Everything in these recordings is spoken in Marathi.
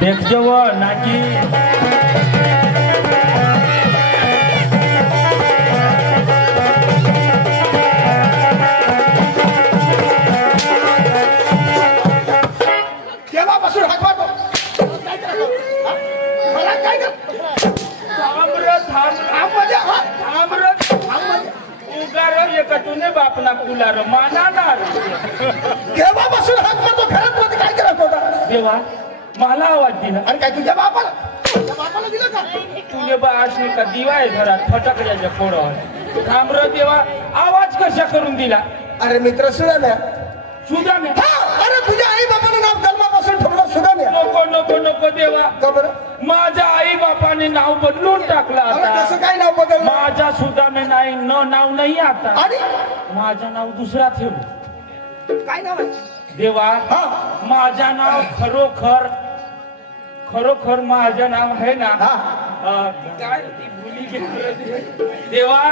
देखजो नाकी केव्हापासून हात मारतो मला काय तुने बापना कुलार मानाणार केव्हापासून हात मारतो घरात मध्ये काय करत होता देवा मला आवाज दिला अरे काय तुझ्या बापाला दिलं का तुझे बा अश्विनी का दिवा आहे घरात फटाकड्याच्या फोडावर थांबर देवा आवाज कशा करून दिला अरे मित्र सुद्धा सुदाम्या अरे तुझ्या आई बापाने नाव जन्मापासून ठेवलं सुदाम्या नको नको नको देवा का बरं माझ्या आई बापाने नाव बदलून टाकलं आता कसं काय नाव बदललं माझ्या सुदामे नाही नाव नाही आता आणि माझं नाव दुसरा ठेवलं काय नाव आहे देवा माझं नाव खरोखर माझं नाव आहे ना काय ती भुली गेली देवा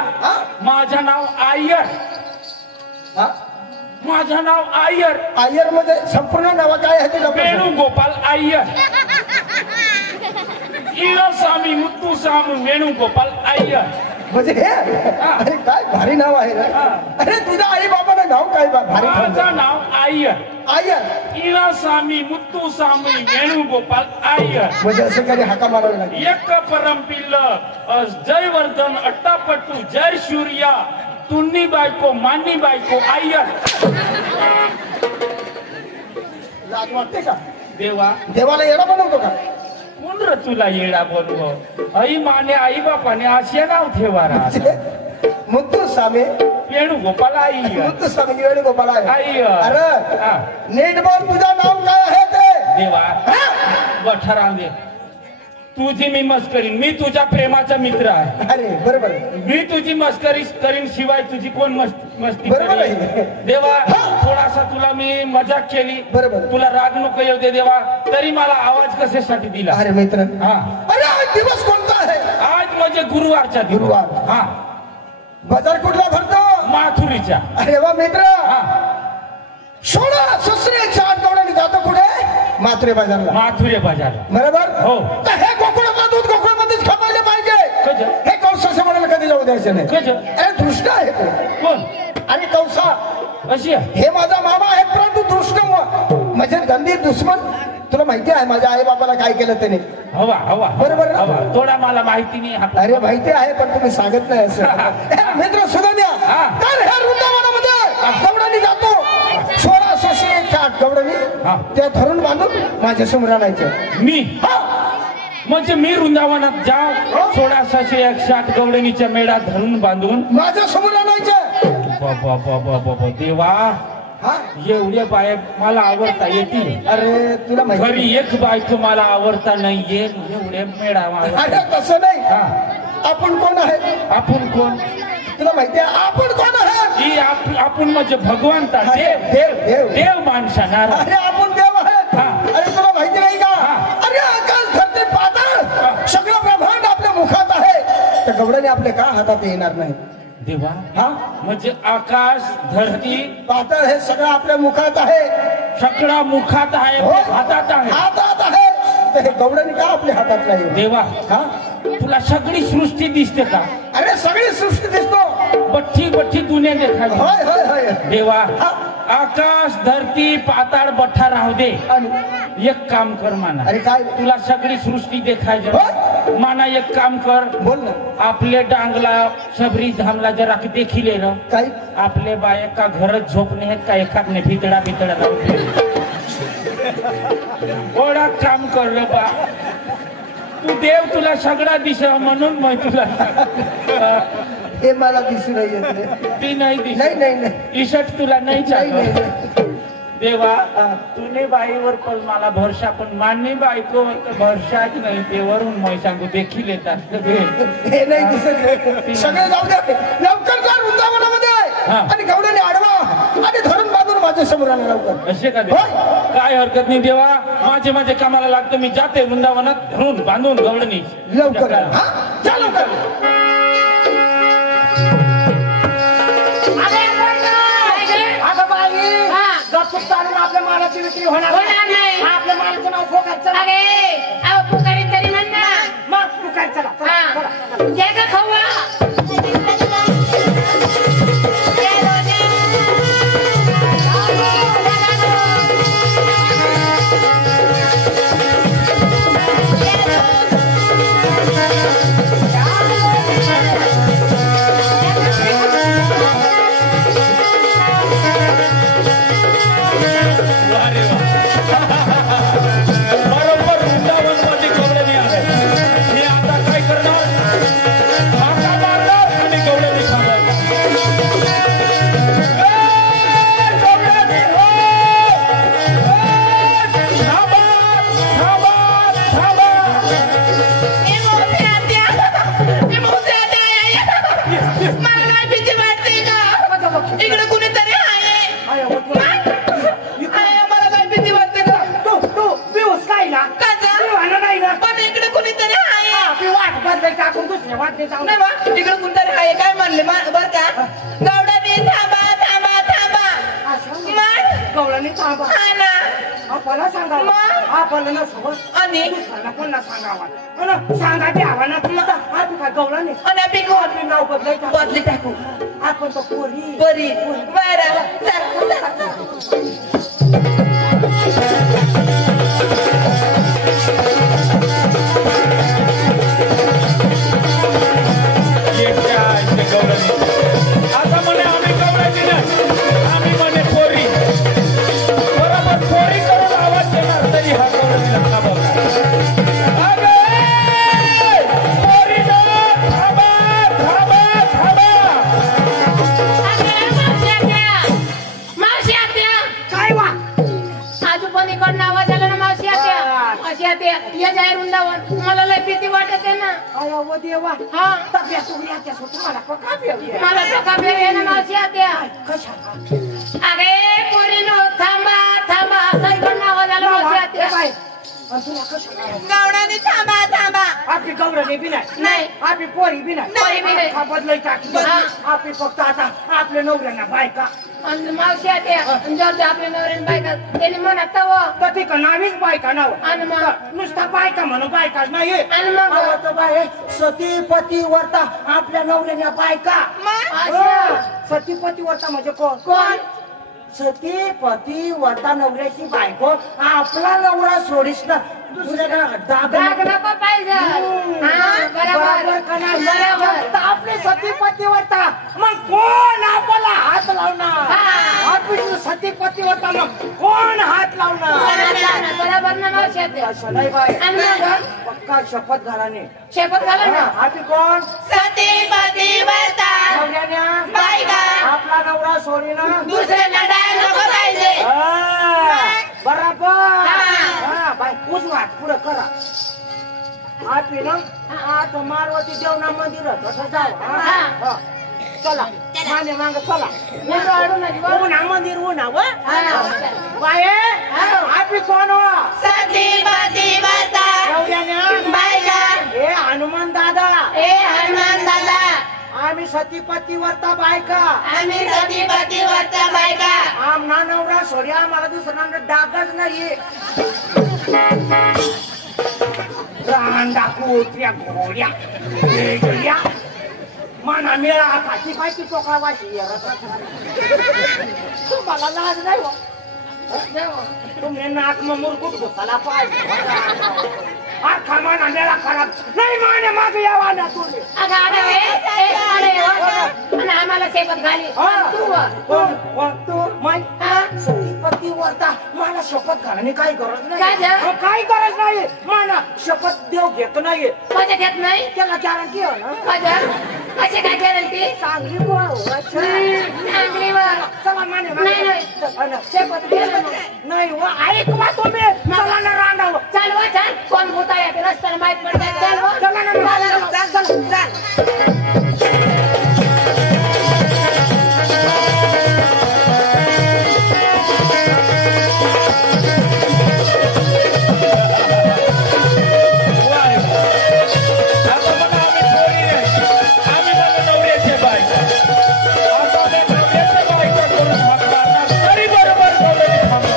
माझं नाव आय्यर माझं नाव आय्यर आय्यर मध्ये संपूर्ण नाव काय आहे ते वेणुगोपाल आय्यर स्वामी मुत्तुस्वामी वेणुगोपाल आय्यर म्हणजे हे अरे काय भारी नाव आहे रे अरे तुझ्या आई बाबाचं नाव काय भारी माझं नाव आय्यर आय्यर स्वामी मुत्तुस्वामी वेणुगोपाल आय्यर म्हणजे असं काही हाका मारावे लागेल एक परमपिल्ल जयवर्धन अट्टापट्टू जय सूर्या तुन्नी बायको मान्नी बायको आय्यर लाज वाटते का देवा देवाला येडा बनवतो का कोण र तुला येडा बनव आई माने आई बापाने असे नाव ठेवारा मुत्तुस्वामी वेणुगोपाल आय्यर मुत्तुस्वामी वेणुगोपाल आय्यर अरे नीट बोल तुझं नाव काय आहे ते देवा बठारांदे तुझी मी मस्करीन मी तुझ्या प्रेमाचा मित्र आहे अरे बरोबर मी तुझी मस्करी करीन शिवाय तुझी कोण मस्ती बरोबर करीन आहे देवा थोडासा तुला मी मजाक केली बरोबर तुला राग नको येऊ दे देवा तरी मला आवाज कशासाठी दिला अरे मित्र अरे आज दिवस कोणता आहे आज म्हणजे गुरुवारचा गुरुवार बाजार कुठला भरतो माथुरीच्या अरे वा मित्र 16 सुसरे 4 गवळणी जातो कुठे माथुरे बाजारला माथुरे बाजारला बरोबर हो तर हे गोकुळातलं दूध गोकुळमध्येच खपायला पाहिजे हे कौसाच्या म्हणाला कधी जाऊ द्यायचं नाही अरे दृष्ट आहे तो कोण आणि कौसा अशी हे माझा मामा आहे परंतु दृष्ट म्हणजे गंभीर दुश्मन तुला माहिती आहे माझ्या आई बाबाला काय केलं त्याने हवा बरोबर थोडा मला माहिती नाही अरे माहिती आहे पण तुम्ही सांगत नाही असं मित्र सुधान्या तर ह्या वृंदावनामध्ये गवळणी जातो 16 सुसरे 4 गवळणी त्या धरून बांधून माझ्या समोर आणायचं मी म्हणजे मी वृंदावनात जा 1660 गवळणीच्या मेळा धरून बांधून माझ्या समोर आणायचं देवा एवढ्या बाया मला आवडता येतील अरे तुला घरी एक बायको मला आवडता नाहीये एवढे मेळा अरे तसं नाही आपण कोण आहे आपण कोण तुला माहिती आहे आपण कोण आहे आपण म्हणजे भगवंता देव माणसाना अरे आपण देव आहे अरे तुला माहिती नाही का अरे आकाश धरती पाताळ सगळं ब्रह्मांड आपल्या मुखात आहे तर गवळणी आपल्या का हातात येणार नाही देवा म्हणजे आकाश धरती पाताळ हे सगळं आपल्या मुखात आहे सगळं मुखात आहे हातात आहे तर हे गवळणी का आपल्या हातात नाही देवा तुला सगळी सृष्टी दिसते का अरे सगळी सृष्टी दिसतो बठ्ठी दुनिया देखाय होय देवा आकाश धरती पाताळ बठ्ठा राहू दे एक काम कर माना अरे काय तुला सगळी सृष्टी देखायची माना एक काम कर बोल ना आपले डांगला सबरी धामला जरा देखील ना काय आपले बायक का घरच झोपणे आहेत का एखादने भितडा राहू ओढा काम कर रे बा तू देव तुला सगळा दिसा म्हणून मग तुला हे मला दिसू नाही येत ती नाही दिस नाही इशट तुला नाही देवा तुने बाईवर पण मला भरसा पण मान्य बायको भरसाच नाही देवरून मग सांगू देखील येतात हे नाही दिसत सगळे जाऊ दे लवकर जा वृंदावनामध्ये आणि गवळणी आडवा आणि धरून बांधून माझ्या समोर आले लवकर असे का काय हरकत नाही देवा माझे कामाला लागतं मी जाते वृंदावनात धरून बांधून गवळणी लवकर जा लवकर चालून आपल्या मालाची विक्री होणार नाही. आपल्या मालाचं नाव फोकाट चला पुकारी तरी म्हण ना मग फोकाट चला जय का खवा तिकडे कुठतरी आहे काय म्हणले बर का गवडाने थांबा थांबा थांबा गवळणी थांबा हा ना आपल्याला सांगावं आपल्याला नसवं आणि दुसऱ्याला कोणाला सांगावं सांगा द्यावा ना तुला आज काय गवळणी आणि आपण नाव बदलायचं बदली टाकू आपण तो पोरी बरी बरं आता म्हणे आम्ही गवळाची नाही आम्ही म्हणे पोरी बरोबर पोरी करून आवाज देणार तरी हा गवळणीला थांबवला पोरी थांबा थांबा थांबा मावशी आत्या काय वा आजू पण इकडनं आवाज आला ना मावशी आत्या मावशी आत्या या जाहीर वृंदावन मला लय भीती वाटत आहे ना अयो देवा हा तब्येत उघड्याच्या तुम्हाला पका मला तो कापले आहे ना मावशी आत्या कशा अगे पोरीनो थांबा थांबा असं इकडनं आवाज आला मावशी आत्या तुला कशा गवडाने थांबा थांबा आपली गौरवी बी नाही नाही. आपली पोरी बी नाही पोरी बी नाही. बदलाय टाकी हा. आपली फक्त आता आपल्या नवऱ्यांना बायका आणि मावशी आत्या जर आपल्या नवऱ्यान बायका त्यांनी म्हणत तर ती का नावीच बायका नाव आणि मग नुसता बायका म्हणून बायका नाही आणि मग बाय सती पती वर्ता आपल्या नवऱ्याच्या बायका अच्छा. सती वर्ता म्हणजे कोण कोण सती पती वर्ता नवऱ्याची बायको आपला नवरा सोडीस ना दुसऱ्याला राग नको पाहिजे बरोबर बरोबर आपले सती पती वर्ता मग कोण आपला हात लावणार आपली सती पती वर्ता मग कोण हात लावणार बरोबर ना मावशी आत्या असं नाही बाय आणि मग पक्का शपथ घालाने शेपट झाला ना आपली कोण सती पती वर्ता नवऱ्याने बायका आपला नवरा सोडीना दुसऱ्याला डाय नको पाहिजे बरोबर बाय उजवा पुढं करा आपली ना आता मारवती देवना मंदिर चला माने मांग चला उन्हा मंदिर उन्हा बाये आपली कोण सती पती वर्ता नवऱ्याने बायका हे हनुमान दादा ए हनुमान दादा आम्ही सतीपती वर्ता बायका आम्ही सती पती वर्ता बायका आमना नवरा सोडी आम्हाला दुसरा डागच नाहीये रान डाकू त्या घोड्या वेगळ्या माना मेळा खाची पाहिजे टोका वाशी तुम्हाला लाज नाही हो तुम्ही नाक मग मुरकुट घुसाला पाहिजे आखा माना मेळा खराब नाही माने मागे यावा ना तुम्ही आणि आम्हाला शेपट घाली तू माय सतीपती वर्ता मला शपथ घालणे काही गरज नाही काय झालं? काही गरज नाही मला शपथ देव घेत नाहीये मजा घेत नाही त्याला गॅरंटी आहे ना मजा कशी काय गॅरंटी चांगली चांगली वर चला माने नाही नाही शपथ घेत नाही व ऐकवा तुम्ही चला ना रांडावं चालवा चाल कोण भूता येते रस्त्याला माहित पडतात चालवा चला ना तरी बरोबर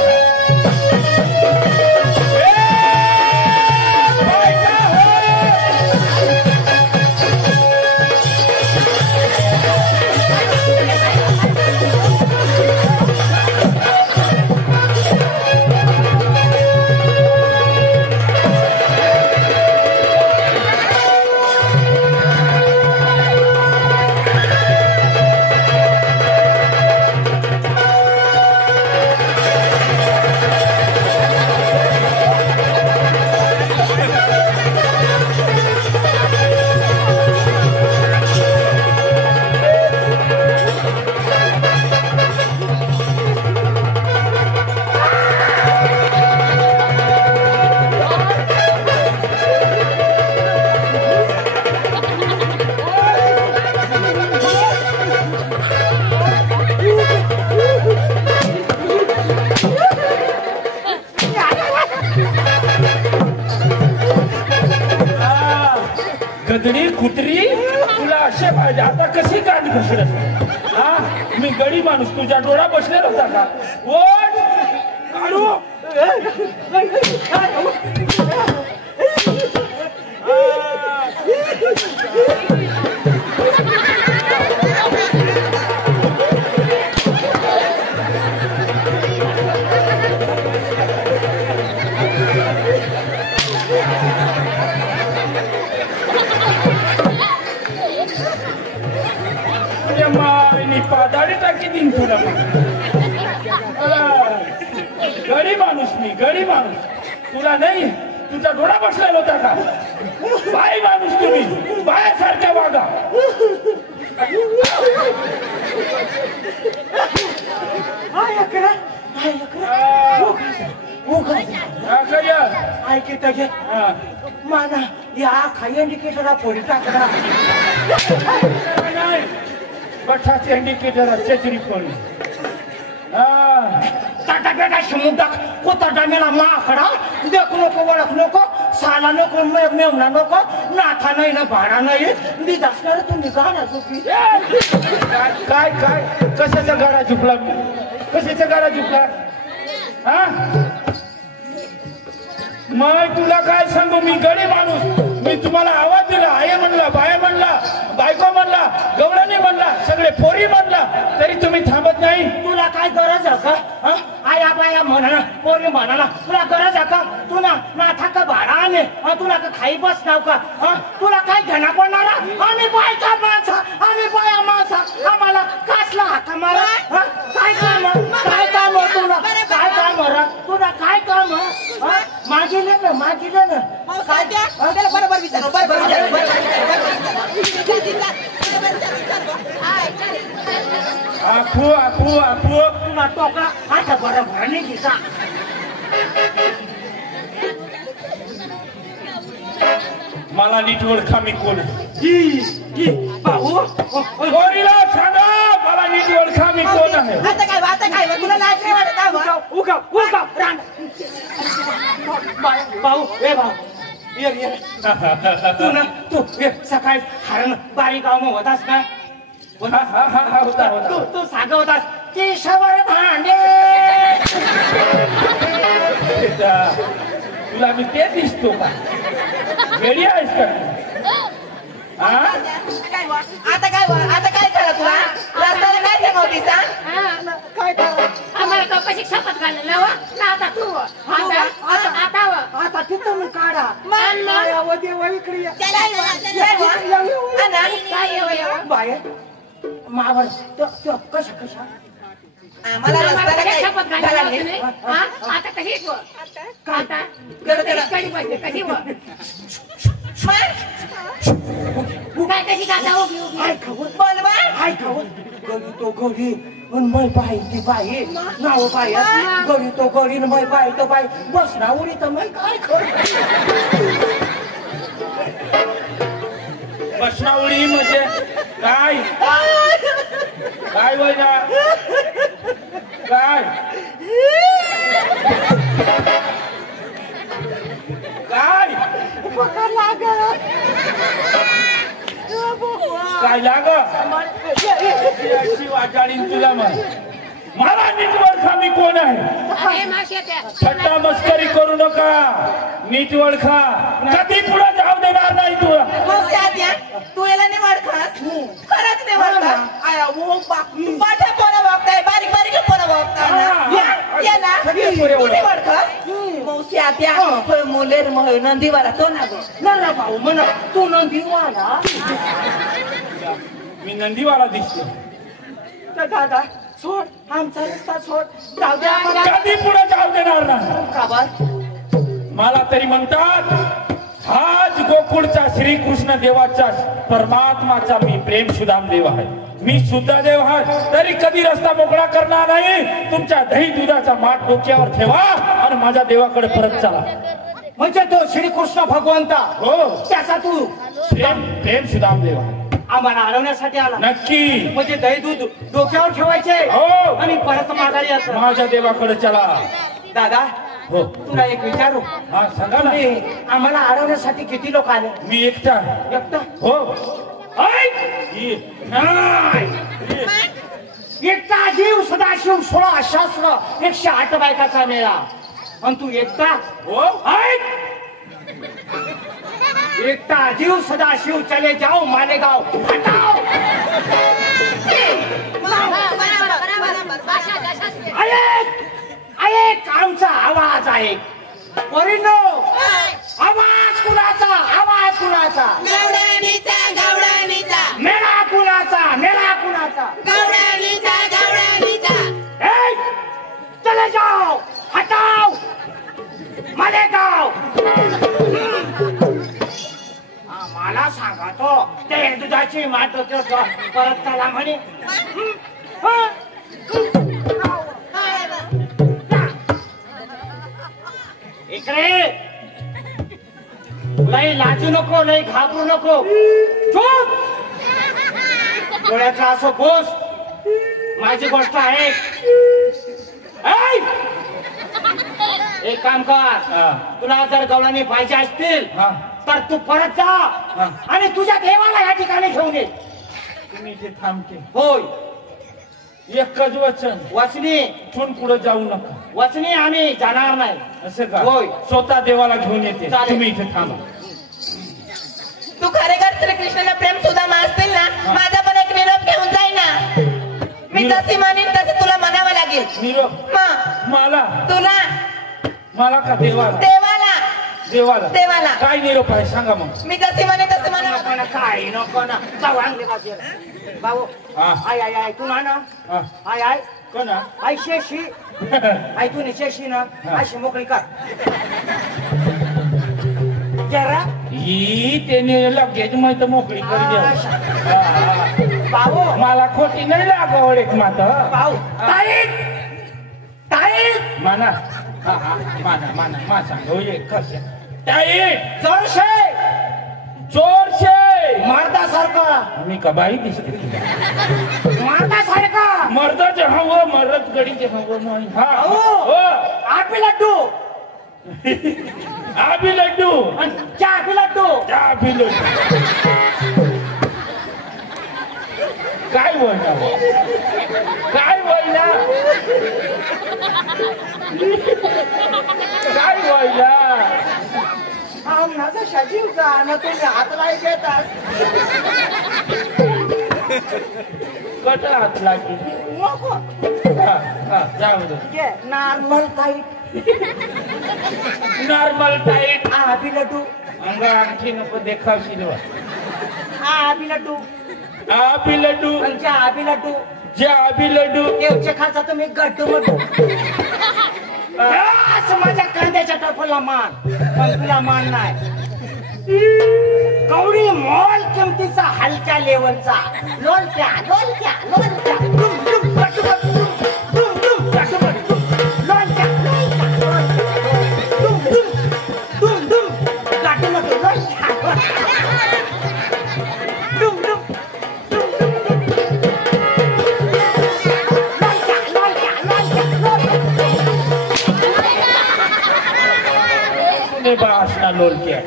गदडी कुत्री तुला असे पाहिजे आता कशी काढ घसरत हा मी गडी माणूस तुझ्या डोळा बसलेला होता का ओढ काढू पादाडी टाकी दिन तुला गडी माणूस मी गडी माणूस तुला नाही तुझा डोळा बसलेला होता का बाई माणूस तुम्ही बायासारख्या वागा माना या खाई इंडिकेटरा फोडी टाकला बठाचे इंडिकेटर चेचरी पडली टाटा बेटा समुद्र कोता मेला माकडा देखू नको ओळख नको साला नको मेवना नको नाथा नाही ना भाडा नाही मी दसणार तू निघाला चुकी काय काय कशाचा गाडा झुकला कशाचा गाडा झुकला हा मग तुला काय सांगू मी गडी माणूस मी तुम्हाला आवाज दिला आई म्हणला बाया म्हणला बायको म्हणला गवळणी म्हणला सगळे पोरी म्हणला तरी तुम्ही थांबत नाही तुला काय गरज आहे का आया बाया म्हणा पोरी म्हणा तुला गरज आहे का तुला नाथा का भाडा आले तुला का खाई बस नाव का तुला काय घेणं पडणारा आम्ही बायका माणसा आम्ही बाया माणसा आम्हाला कसला हाका मारा काय काम तुला काय काम तुला काय काम मागिले ना बरोबर विचार बरोबर आपू आपू आपू तुला टोका आता बरोबर नाही दिसा मला नीट ओळखा मी कोण भाऊ गोरीला सांगा मला नीट ओळखा मी कोण आहे आता काय तुला लाज नाही वाटत का उगा भाऊ ए भाऊ ये तू ना तू सकाळी हरण बारी गाव मग होतास का होता तू सांग होतास केशवर भांडे तुला मी ते दिसतो का वेळी आहेस का आता काय झालं तुला रस्त्याला काय ठेवती काय आम्हाला कपाशी शपथ घालून आता तू आता तिथं काढा बाहेर मावळ कशा आम्हाला रस्त्याला काय शपथ घालून आता कशी आता कधी पाहिजे कशी काय कशी काढा बोल गरी तो गरी मै बाई ती बाई नाव बाई गरी तो गरी मै बाई तो बाई बस ना उडी तर मै काय बसनावळी म्हणजे काय काय वयना काय काय काय लाग वाटाळीन तुला मला नीट ओळखा मी कोण आहे थट्टा मस्करी करू नका नीट ओळखा कधी पुढे जाऊ देणार नाही तुला तू याला नाही वाढखास खरंच नाही वाढखास आया वो मोठ्या पोरं बघताय बारीक बारीक पोरं बघताय याला तू नाही वाढखास मौसी आत्या मोलेर नंदीवाला तो ना ना भाऊ म्हणा तू नंदीवाला मी नंदीवाला दिसतो दादा सोड आमचा रस्ता सोड जाऊ द्या कधी पुढे जाऊ देणार नाही काबर मला तरी म्हणतात हाच गोकुळचा श्रीकृष्ण देवाचा परमात्माचा मी प्रेम सुदाम देव आहे मी सुद्धा देव आहे तरी कधी रस्ता मोकळा करणार नाही तुमच्या दही दुधाचा माठ डोक्यावर ठेवा आणि माझ्या देवाकडे परत चला म्हणजे तो श्रीकृष्ण भगवंता हो त्याचा तू प्रेम सुदाम देव आहे आम्हाला हरवण्यासाठी आला नक्की म्हणजे दही दूध डोक्यावर ठेवायचे हो आणि परत माघारी यायचं माझ्या देवाकडे चला दादा हो. तुला एक विचारू. हा सांगा ना. तुम्ही आम्हाला अडवण्यासाठी किती लोक आले? मी एकटा. एकटा? हो. नाही. एकटा जीव सदाशिव 16 शास्त्र 108 बायकाचा मेळा आणि तू एकटा? हो. एकटा जीव सदाशिव चले जाओ मालेगाव हटाओ. ऐक आमचा आवाज आहे. पोरींनो, आवाज कुणाचा? आवाज कुणाचा? गवळणीचा गवळणीचा मेळा कुणाचा? मेळा कुणाचा? गवळणीचा गवळणीचा. चले जाओ हटाओ मालेगाव. मला सांगा तो ते दुधाची माट परत चला म्हणे. इकडे लई लाजू नको, लई घाबरू नको. चूप. डोळ्यातला असं बोस. माझी गोष्ट आहे. एक काम कर, तुला जर गवळणी पाहिजे असतील तर तू परत जा आणि तुझ्या देवाला या ठिकाणी घेऊन ये. तुम्ही इथे थांबते. होय. एकच वचन. वचनी इथून पुढे जाऊ नका. वचनी आम्ही जाणार नाही. असं का? होय. स्वतः देवाला घेऊन येते. चालेल. तुम्ही इथे थांबा. तू खरेखर श्रीकृष्णाला प्रेम सुद्धा असतील ना, माझा पण एक निरोप घेऊन जाई ना. मी जशी म्हणेन तसे तुला म्हणावं लागेल. निरोप? मला? तुला? मला का देवाला? देवाला. देवाला? देवाला. काय निरोप आहे सांगा मग. मी जशी म्हणे तसं म्हणा. काय नको ना. जाऊ अंगले भाऊ. आय आय आय तू ना आय आय कोणा? I Sheshi. आय तू शेशी ना अशी मोकळी कर जरा. ही त्याने लगेच माहित मोकळी कर द्या. भाऊ मला खोटी नाही लागवड एक माता. भाऊ टाईट टाईट माना. माना माना मा सांग कस टाईट. जोरशे जोरशे. मर्दासारखा. मी का बाई दिसते? मर्दासारखा. मर्दाचे हवं मर्द गडीचे हवं नाही. हा आपी लड्डू. आबी लड्डू. चहा पी लड्डू. चहा पी लड्डू. काय बोलणार? काय बोलणार? काय बोलणार? माझा सजीव का ना तुम्ही हातला घेतात. कट हात लागली. जाऊ दे. Normal tight. Normal tight. आबी लड्डू. अंग आणखी नको देखावशील. आबी लड्डू. आबी लड्डू. आबी लड्डू. जे आबी लड्डू. देवचे खाचा तुम्ही गड्डू मड्डू. माझ्या कांद्याच्या टोपला मान पण तुला मान नाही. कवडी मॉल किमतीचा हलक्या लेवलचा. लोलक्या लोलक्या लोलक्या. डुम डुम गटुबट डुम डुम गटुबट डुम. लोलक्या लोलक्या लोलक्या. डुम डुम डुम डुम गटुबट लोलक्या. डुम डुम डुम डुम लोलक्या लोलक्या लोलक्या. तुने बासना लोलक्या.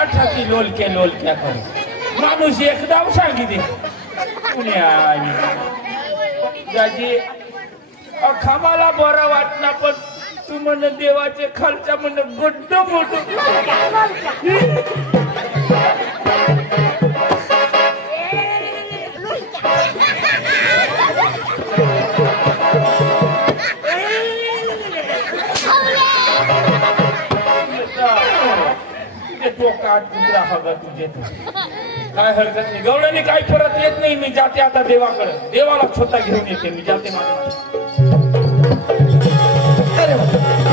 अठाची लोलक्या लोलक्या करू. माणूस एकदा सांगितले पुण्या जाजी खामाला बरं वाटणार पण तू म्हण देवाचे खालच्या म्हण गुड्ड मोठ. काय हरकत नाही. गवळणी काही परत येत नाही. मी जाते आता देवाकडे. देवाला स्वतः घेऊन येते. मी जाते माझ्या.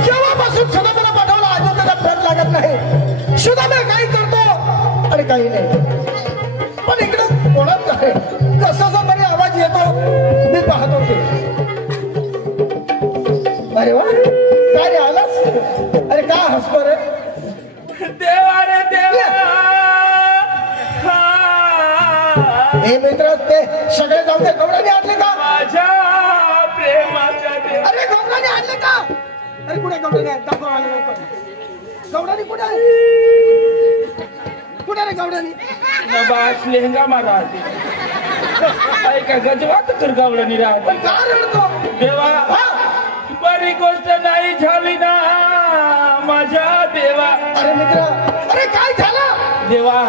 जेव्हापासून सुदामाला पाठवला अयोध्येला परत लागत नाही. सुदामा काही करतो आणि काही नाही. पण इकडे कोणाच आहे कसा तरी आवाज येतो. मी पाहत होते. अरे वा काय रे आलास? अरे का हसतो रे? देवा रे देवा. हे मित्र ते सगळे जाऊ दे. गवळणी आणले का? माझ्या प्रेमाच्या देवा. अरे गवळणी आणले का? अरे कुठे गवडणी आहे? दाखव मला लवकर. गवडणी कुठे आहे? कुठे रे गवडणी? बास लेहंगा मारा आधी. काय गजवात कर गावडणी राहते. पण का रडतो? देवा बरी गोष्ट नाही झाली ना माझ्या देवा. अरे मित्र, अरे काय झालं? देवा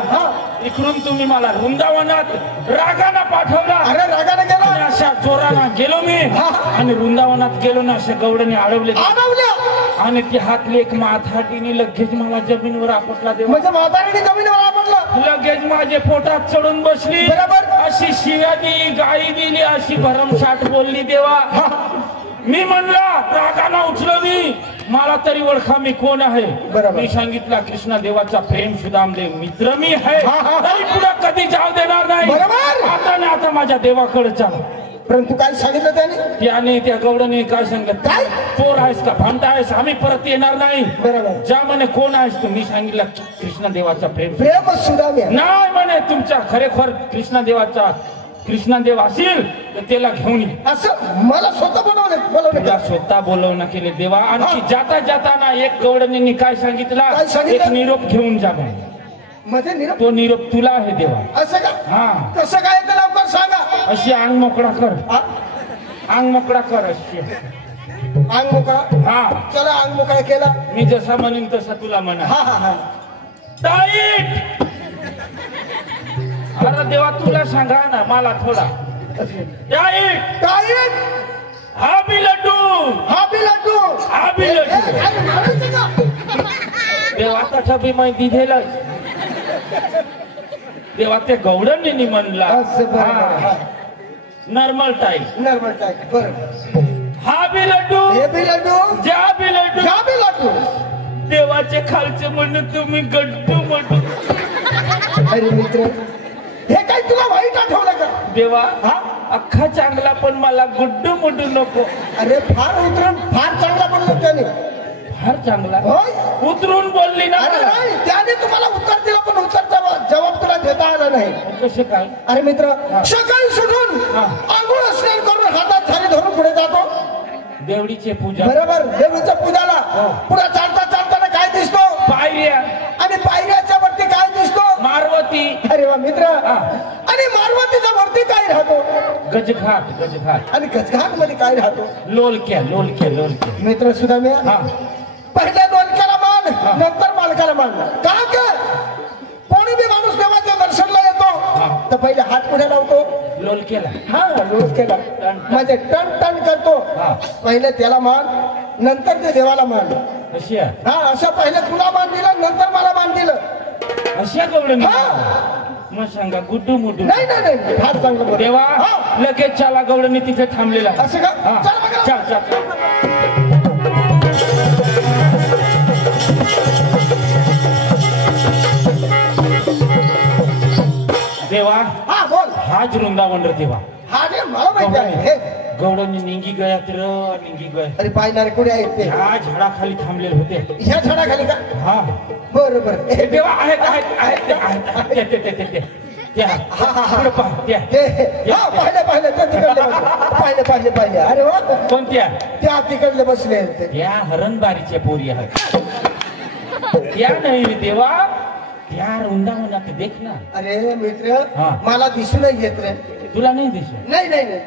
इकडून तुम्ही मला वृंदावनात रागाना पाठवला. अरे रागाने गेला. आणि अशा जोरानं गेलो मी आणि वृंदावनात गेलो ना अशा गवडणी अडवले आणि ती हातले एक माथाटीने लगेच मला जमिनीवर आपटला. देवा म्हणजे म्हातारीने जमिनीवर आपटलं. लगेच माझे पोटात चढून बसली. बरोबर. अशी शिव्या दिली, गाई दिली, अशी भरमसाठ बोलली. देवा मी म्हणला रागाना उठलो मी. मला तरी ओळखा मी कोण आहे. बरोबर. मी सांगितला कृष्णा देवाचा प्रेम सुदाम देव मित्र मी आहे. तरी पुढे कधी जाऊ देणार नाही. बरोबर. आता ना आता माझ्या देवाकडे चाल. परंतु काय सांगितलं त्याने त्या गवडने काय सांगितलं? काय? चोर आहेस का भामटा आहेस आम्ही परत येणार नाही. बरोबर. ज्या म्हणे कोण आहेस तू? मी सांगितलं कृष्णा देवाचा प्रेम. प्रेम सुदाम्या. नाही म्हणे तुमच्या खरेखर कृष्णा देव असेल तर त्याला घेऊन ये. असं मला स्वतः बोलवलं. तुला स्वतः बोलवणं केले देवा. आणखी जाता जाताना एक गवडणींनी काय सांगितलं? काय सांगितलं? एक निरोप घेऊन जा म्हणे. म्हणजे निरोप? तो निरोप तुला आहे देवा. असं का? हा. कसं काय ते लवकर सांगा. अशी अंग मोकळा कर. हा? अंग मोकळा कर अशी. अंग मोकळा. हा चला अंग मोकळा केला. मी जसा म्हणेन तसा तुला म्हणा. हा हा हा. टाईट. अरे देवा तुला सांगा ना मला थोडा. टाईट. काय? हा बी लड्डू. हा बी लड्डू. हा बी लड्डू. अरे मारायचं का? देवा तठा बी माहिती दिलं. देवा ते गवडणींनी म्हणला असं बरं. Normal type. Normal type. बरं. हा बी लड्डू. हे बी लड्डू. ज्या बी लड्डू. हा बी लड्डू. देवाचे खालचे म्हणून तुम्ही गड्डू म्हणू. अरे मित्र, हे काय तुला वाईट आठवलं का? देवा हा? अख्खा चांगला पण मला गुड्डू मुड्डू नको. अरे फार उतरून फार चांगला बोललो त्याने. फार चांगला होय? उतरून बोलली ना अरे मला. नाही, त्याने तुम्हाला उत्तर दिलं पण उत्तरचा जबाब तुला देता आला नाही. कसे काय? अरे मित्र, सकाळी सुटून हा. आंघोळ स्नान करून हातात थाली धरून पुढे जातो. देवडीचे पूजा. बरोबर. देवीच्या पूजाला पुढे चालता चालताना काय दिसतो? पायऱ्या. आणि पायऱ्याच्या वरती काय दिसतो? मारवती. अरे वा मित्र. हा. आणि मारवतीच्या वरती काय राहतो? गजघाट. गजघाट. आणि गजघाट मध्ये काय राहतो? लोलक्या. मित्र सुद्धा मी हा. पहिल्या दोनक्याला मान, नंतर मालकाला मान. का काय? कोणी बी माणूस देवाच्या दर्शनला येतो तर पहिले हात पुढे लावतो. लोलक्याला. हा रोज केला म्हणजे टन टन करतो. हा. पहिले त्याला मान, नंतर ते देवाला मान. अशी आहे. हा असं पहिले तुला मान दिलं, नंतर मला मान दिलं. अशा गवडणी. हा. मग सांगा गुड्डू मुड्डू. नाही नाही नाही, फार चांगलं बोल. देवा हा. लगेच चला गवडणी तिथे थांबलेला. असं का? हा. चल बघा. चल चल चल. देवा हा बोल. हाच वृंदावन रे देवा. हा रे मला माहिती आहे. हे. गवडणी निंगी गयात र निंगी गय. अरे पाहणारे कुठे आहेत ते? ह्या झाडाखाली थांबलेले होते. ह्या झाडाखाली का? हा बरं बरं. हे देवा आहेत त्या हा हा हा. पुढं पहा, त्या. हा पाहिले ते तिकडले बसले. पाहिले. अरे वा. कोणत्या? त्या तिकडले बसले आहेत ते. त्या हरणबारीच्या पोरी आहेत. त्या नाही रे देवा, त्या वृंदावनात देख ना. अरे मित्र, हा. मला दिसून येत रे. तुला नाही दिसत? नाही.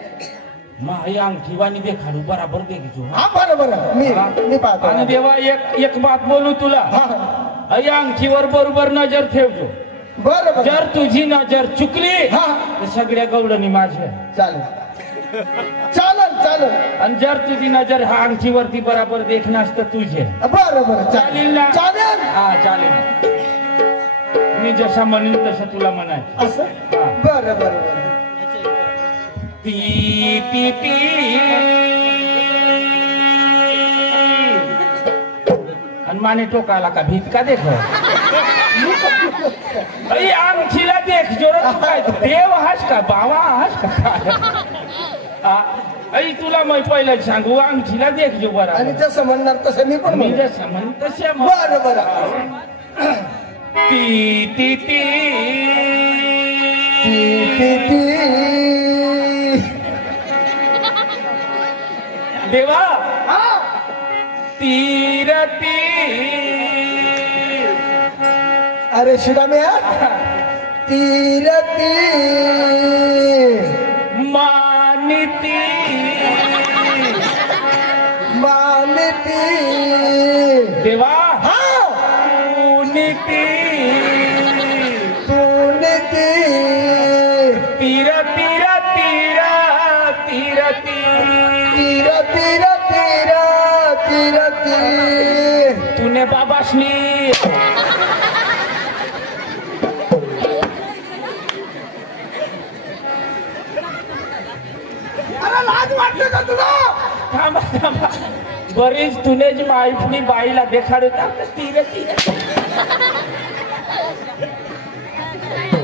माही अंगठीवानी देखाडू बराबर देखील. हा बरं मी पाहतो. आणि देवा एक बात बोलू तुला. हा या अंगठीवर बरोबर नजर ठेवतो. बरं जर तुझी नजर चुकली हा. तर सगळ्या गवडणी माझ्या. चालेल. आणि जर तुझी नजर हा अंगठीवरती बराबर देखणार तर तुझे. बरं चालेल ना? चालेल. हा चालेल. मी जसा म्हणेन तसं तुला म्हणायचं. असं. हा. बरं. ती ती ती आणि माने टोकाला का भीत का देख. अंगठीला देख जोरात. काय देव हास का बावा हास का? आई तुला मग पहिलं सांगू अंगठीला देख जो बरा. आणि जसं म्हणणार तसं मी पण मी म्हणेन. जसं म्हण तसे बरं. ती ती ती देवा तीर तीर अरे सुदाम्या तीर तीर मानती मानती देवा हाँ पुनीती तूनती तीर तीर तीर तीर तीर तीर तीर तीर तीर तीर तूने बाबाशनी अरे लाज वाटते का तुला थांबा थांबा बरीच तुनेच माईफनी बाईला देखाडत तीर तीर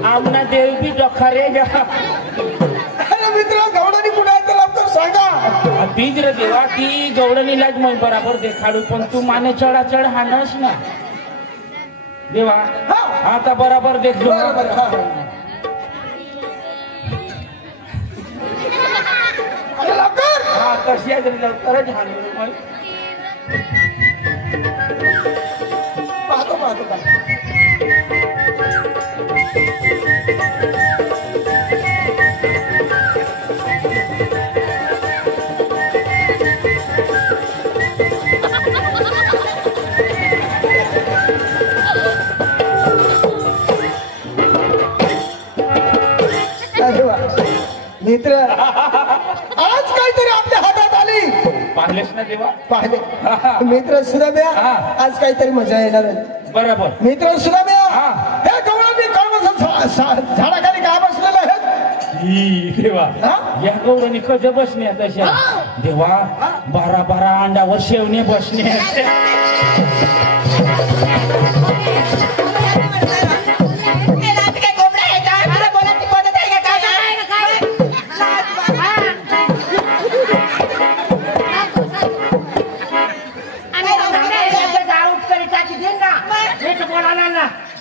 आमना देव बी डोखारे गा अरे मित्र गवडणी पुढे आहे तर लवकर सांगा बीज रे देवा ती गवडणीलाच मग बराबर देखाडू पण तू माने चढा चढ हाणस ना देवा हा. आता बराबर देखलो बरोबर हा अरे लवकर हा कशी आहे तरी लवकरच हाणू मग पाहतो पाहतो पाहतो अरे वा. मित्र आज काहीतरी आपल्या हातात आली पाहिलेस ना देवा पाहिले मित्र सुदाम्या हा. आज काहीतरी मजा येणार आहे बरोबर मित्र सुदाम्या हा. हे गवळणी झाडाखाली काय बसलेलं आहेत ही देवा हा? या गौरणी कध बसणे तशा हा. देवा 12 अंडावर शेवणे बसणे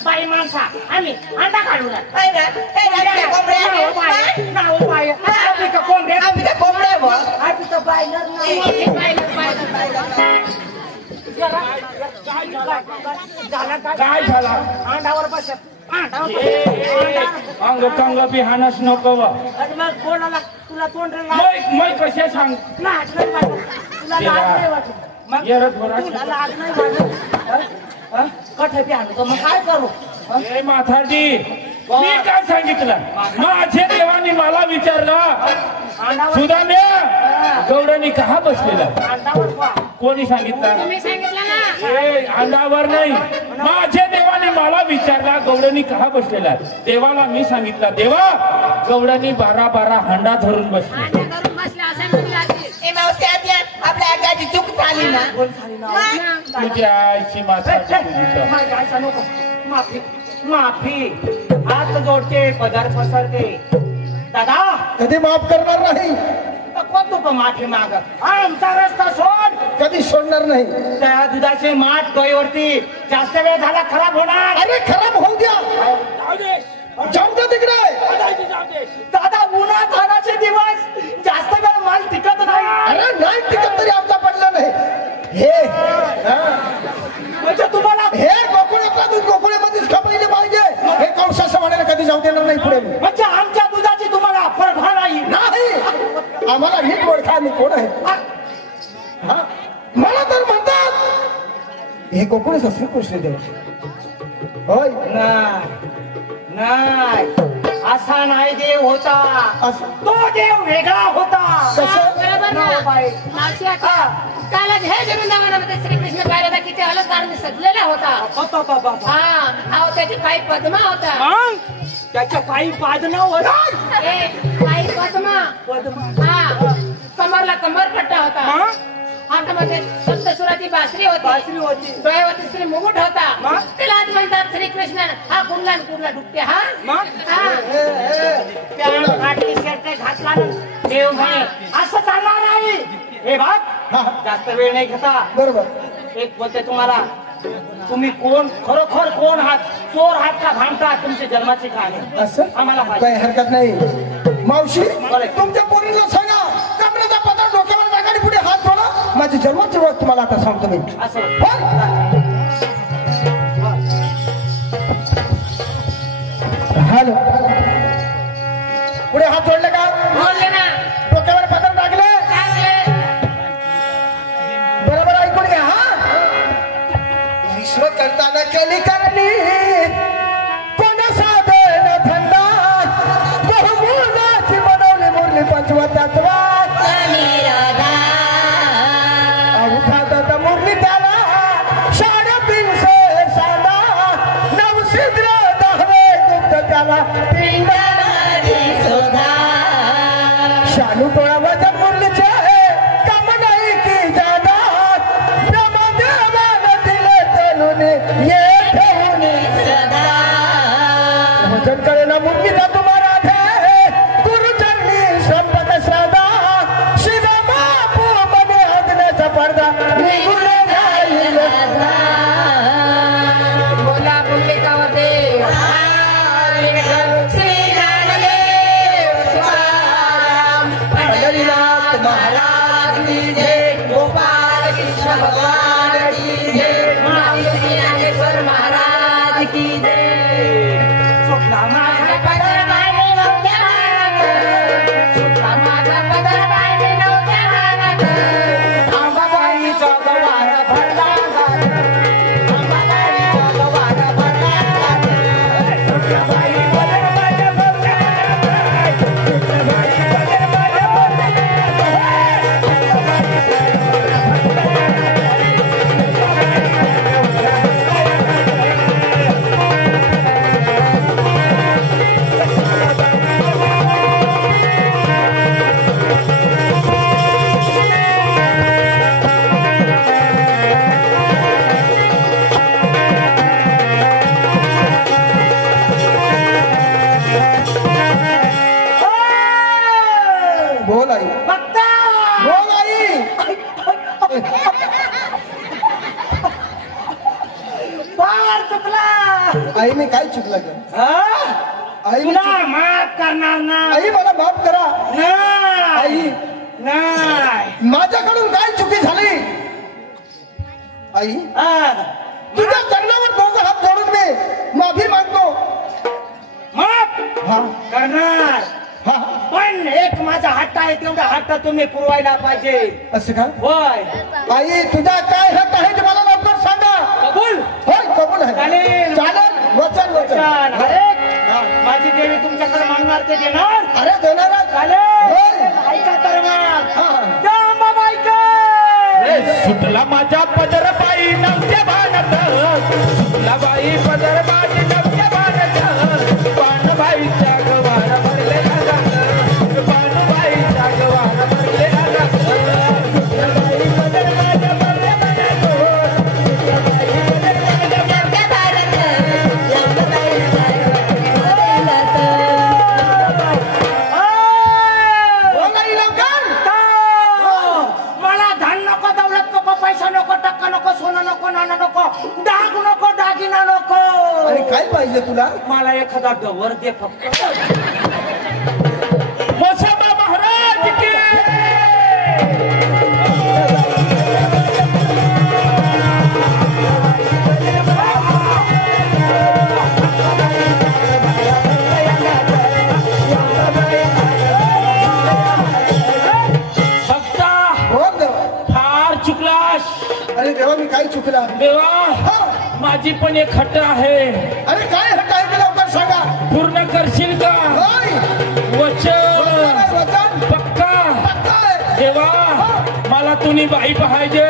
बाई माणसा आम्ही अंडा काढू ना काय झाला अंडावर बसत अंग कंग बिहानच नको व. मग कोणाला तुला तोंड मै कसे सांग तुला लाज नाही वाटत मग येरत बरा तुला लाज नाही वाटत कठे आणतो मग काय करू ए माथाडी मी काय सांगितलं माझे देवानी मला विचारलं सुदाम्या गौडणी कहा बसलेला अंडावर पहा. कोणी सांगितलं तुम्ही सांगितलं ना ए अंडावर नाही माझे देवाने मला विचारला गौडणी कहा बसलेला देवाला मी सांगितलं देवा गौडणी 12 हंडा धरून बसली अंडे करून बसले असं म्हणून आधी. आपल्या आगाची चूक झाली ना कोण झाली ना तुझ्या आईची माथा माझ्या आईचा नको माफी माफी हात जोडते पदार पसरते दादा कधी माफ करणार नाही कोण तू पण माफी माग आमचा रस्ता सोड कधी सोडणार नाही त्या दुधाचे माठ डोईवरती जास्त वेळ झाला खराब होणार अरे खराब होऊ द्या जाऊ द्या तिकडे दादा उन्हात आणाचे दिवस जास्त वेळ माल टिकत नाही अरे नाही तिकड तरी आमचा पडला नाही हे हा. म्हणजे तुम्हाला हे गोकुळातला दूध गोकुळामध्येच खपवले पाहिजे हे कौशाचं म्हणायला कधी जाऊ देणार नाही पुढे म्हणजे आमच्या दुधाची तुम्हाला परभा नाही नाही आम्हाला नीट ओळखा मी कोण आहे हा? मला तर म्हणतात हे कोकणच असले कृष्णदेव होय नाही असा नाही देव होता असं तो देव वेगळा होता कसं? बरोबर ना हो बाई. मावशी आता कालच हे वृंदावनामध्ये श्रीकृष्ण कार्याला किती अलंकाराने सजलेला होता हा अहो त्याची पायी पद्मा होता त्याच्या पायी पादना होता पायी पद्मा हा कमरला कमरपट्टा होता हातामध्ये सप्तसुराची बासरी बासरी होती होती. डोळ्यावरती श्री मुकुट होता मग? त्याला आज म्हणतात श्रीकृष्ण हा कुठला आणि कुठला डुबते हा मग? हा. घातली शर्ट घातला ना देव म्हणे असं चालणार नाही हे भाग जास्त वेळ नाही घेता बरोबर एक बोलते तुम्हाला तुम्ही कोण खरोखर कोण आहात चोर आहात का भामटा तुमच्या जन्माची कहाणी असं आम्हाला माहिती. काही हरकत नाही मावशी तुमच्या पोरीला सांगा कमरेचा पदर डोक्यावर टाका आणि पुढे हात थोडा माझी जन्माची ओळख तुम्हाला आता सांगतो मी. असं हॅलो, पुढे हात जोडले का? बोलले ना. डोक्यावर पदर टाकले. बरोबर ऐकून घ्या. हा, विश्व करताना केली करणी कोण साधन धंदा बहुमूलाची बनवली मुरली पंचवतत्वा मुरली त्याला शाड पिंसे साधा नवसिद्र दहवे गुप्त त्याला शालू टोळा वजन मुरलीचे कम नाही की जादा ब्रह्मदेवान दिले तनुन ये ठेवून वजन करे ना मुरलीला तुम्हाला गुरुचरणी संपत श्रद्धा शिव बापू बने अग्नेचा पडदा निघून जाईल. बोला बोलले का होते श्री ज्ञानदेव तुकाराम पंढरीनाथ महाराज की जय. गोपाल कृष्ण भगवान की जय. महावीर ज्ञानेश्वर महाराज की जय. सुटला माझा पदर बाई नव्हत्या मानात, सुटला माझा पदर बाई नव्हत्या मानात. अंबाबाईचा गवार भरला गात, अंबाबाईचा गवार भरला गात. सुटला बाई पदर माझ्या नव्हत्या मानात, सुटला बाई पदर माझ्या नव्हत्या बोल आई, बघता बोल आई. पार चुकला. आईने काय चुकलं ग? हा? आईने तुला चुक- माफ करणार ना. आई मला माफ करा. नाही आई, नाही. माझ्याकडून काय चुकी झाली? आई, हा. तुझ्या चरणावर दोघं हात जोडून मी माफी मागतो. माफ हा करणार. हा, पण एक माझा हट्ट आहे, तेवढा हट्ट तुम्ही पुरवायला पाहिजे. असं का? होय. आई, तुझा काय हक्क आहे ते मला लवकर सांगा. कबूल. होय, कबूल आहे. चालेल. चालेल. वचन वचन. छान. अरे हा. माझी देवी तुमच्याकडे मागणार ते देणार. अरे देणारच. चालेल. होय. ऐका तर मग. हा. जय अंबाबाईचे. सुटला माझ्या पदर बाई नव्हत्या भानत, सुटला बाई पदर बाई नव्हत्या भानत. पानबाईच्या गवार भरले गात, पानबाईच्या गवार भरले गात. सुटला बाई पदर माझ्या भरले गात, सुटला बाई पदर माझ्या भरले गात. बोल आई लवकर. मला धन नको, दौलत नको, पैसा नको, टक्का नको, सोनं नको, नाणं नको, डाग नको, दागिना नको. आणि काय पाहिजे तुला? मला एखादा डवर दे फक्त. मोसंबा महाराज की भक्ता बोल देवा. फार चुकलास. अरे देवा, मी काय चुकला? देवा, हा. माझी पण एक हट्ट आहे. अरे काय हक्क आहे ते लवकर सांगा. पूर्ण करशील का? होय. वचन वचन. पक्का. पक्का आहे. देवा, मला तुम्ही बाई पाहिजे.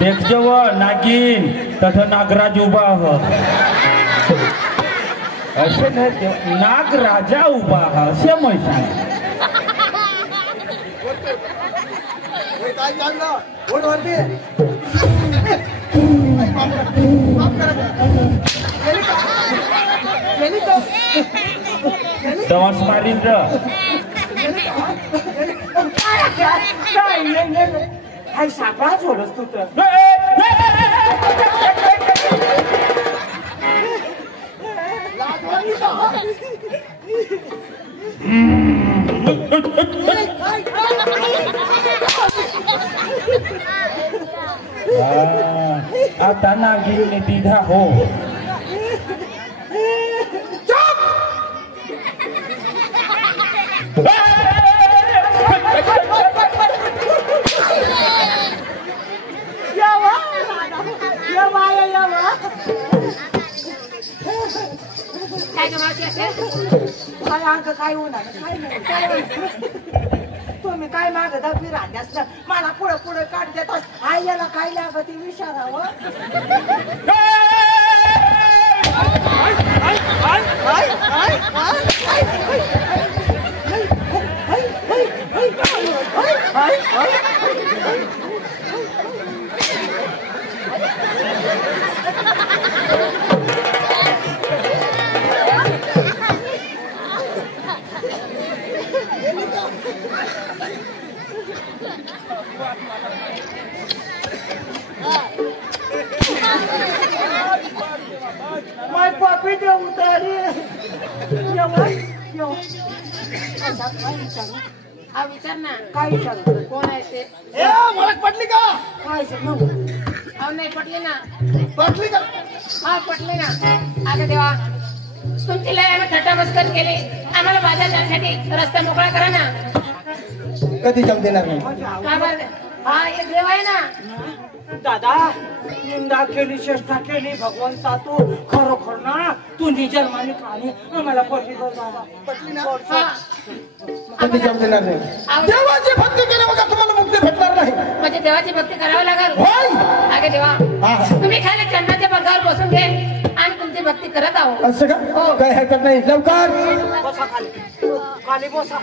देखजो नागिन तथ नागराज उभा हो असे नागराजा उभा असे म्हण काय चाललं कोण वरती दवास मारीन हाय सापळा सोडस तू तर आता नागिन दीधा हो काय अंक काय होणार तुम्ही काय मागत राहण्यास मला पुढे पुढे काढ देतात आई याला काय लागत विचारावं माय पापी देऊ तरी हा विचार ना काय विचारू कोण आहे ते ओळख पटली का काय अहो नाही पटले ना पटली का हा पटले ना अगं देवा तुमची लय आम्ही थट्टा मस्कत केली आम्हाला बाजार जाण्यासाठी रस्ता मोकळा करा ना कधी जाऊ देणार नाही का बरं? हा एक देव आहे ना दादा निंदा केली चेष्टा केली भगवंता तू खरोखर ना तू निजन्माने प्राणी आम्हाला पटली दादा पटली ना हा. कधी जाऊ देणार नाही अहो, देवाची भक्ती केली बघा तुम्हाला मुक्ती भेटणार नाही म्हणजे देवाची भक्ती करावी लागेल होय अगं देवा हा. तुम्ही खाली चंद्राच्या पगावर बसून घे आणि तुमची भक्ती करत आहो असं का हो. काही हरकत नाही लवकर बसा खाली खाली बसा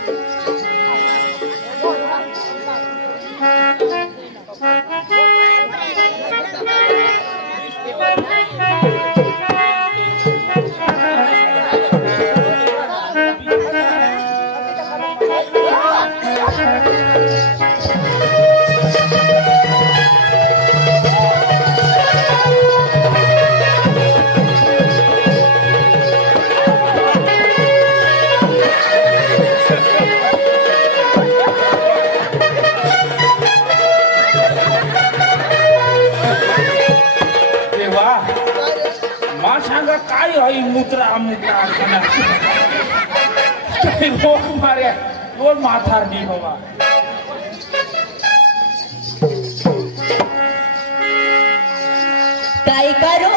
काय हई मुद्रा मुद्रा लोक मारे लोक माथार नाही बाबा काय करू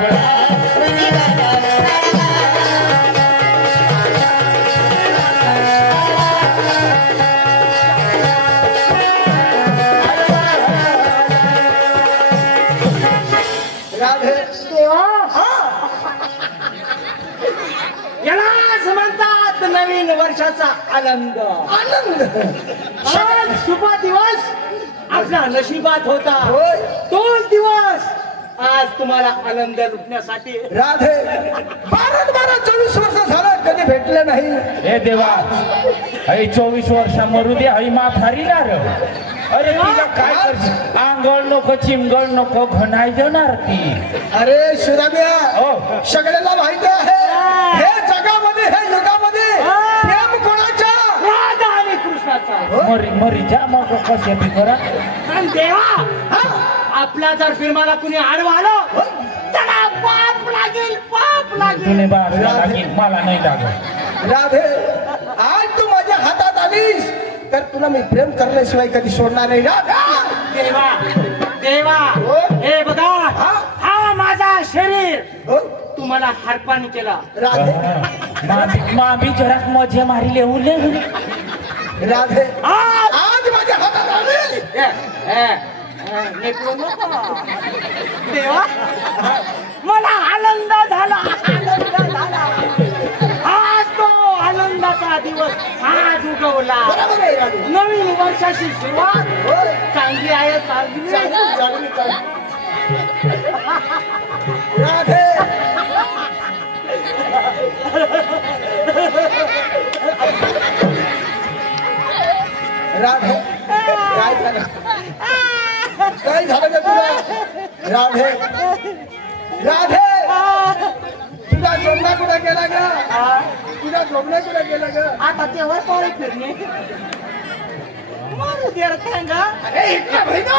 राधे देवा यालाच म्हणतात नवीन वर्षाचा आनंद. आनंद आज शुभ दिवस आपला नशिबात होता. होय. तोच दिवस आज तुम्हाला आनंद लुटण्यासाठी राधे 12-24 वर्ष झालं कधी भेटले नाही. हे देवा आई 24 वर्षा मरू दे आई म्हातारी ना र. अरे तिला काय करशील? आंघोळ नको चिमगळ नको घणाय देणार ती. अरे सुदाम्या हो. सगळ्याला माहिती आहे हे जगामध्ये हे युगामध्ये प्रेम कोणाचा? राधा आणि कृष्णाचा. मरी मरी जा मग कसे बी करा. पण देवा आपला जर फिल्माला कुणी आडवा आलं त्याला पाप लागेल पाप लागेल. तुने बाजूला लागेल मला नाही लागत. राधे आज तू माझ्या हातात आलीस तर तुला मी प्रेम करण्याशिवाय कधी सोडणार नाही. राधा देवा देवा हे बघा हा माझा शरीर हो? तुम्हाला हरपान केला. राधे मामी जरा मजे मारी लेवले. राधे आज आज माझ्या हातात आलीस. नेकळू नको. देवा मला आनंद झाला आनंद झाला. आज तो आनंदाचा दिवस आज उगवला. बरोबर आहे राधे. नवीन वर्षाची सुरुवात होय. चांगली आहे चांगली आहे. चांगली, चांगली. राधे राधे काय झालं? काय झालं का तुला? राधे राधे तुझा झोपडा कुठे गेला ग? तुझा झोपडा कुठे गेला ग? आता तेव्हा पोळी फिरणे मारू दे रे सांगा. अरे इतका बहिणा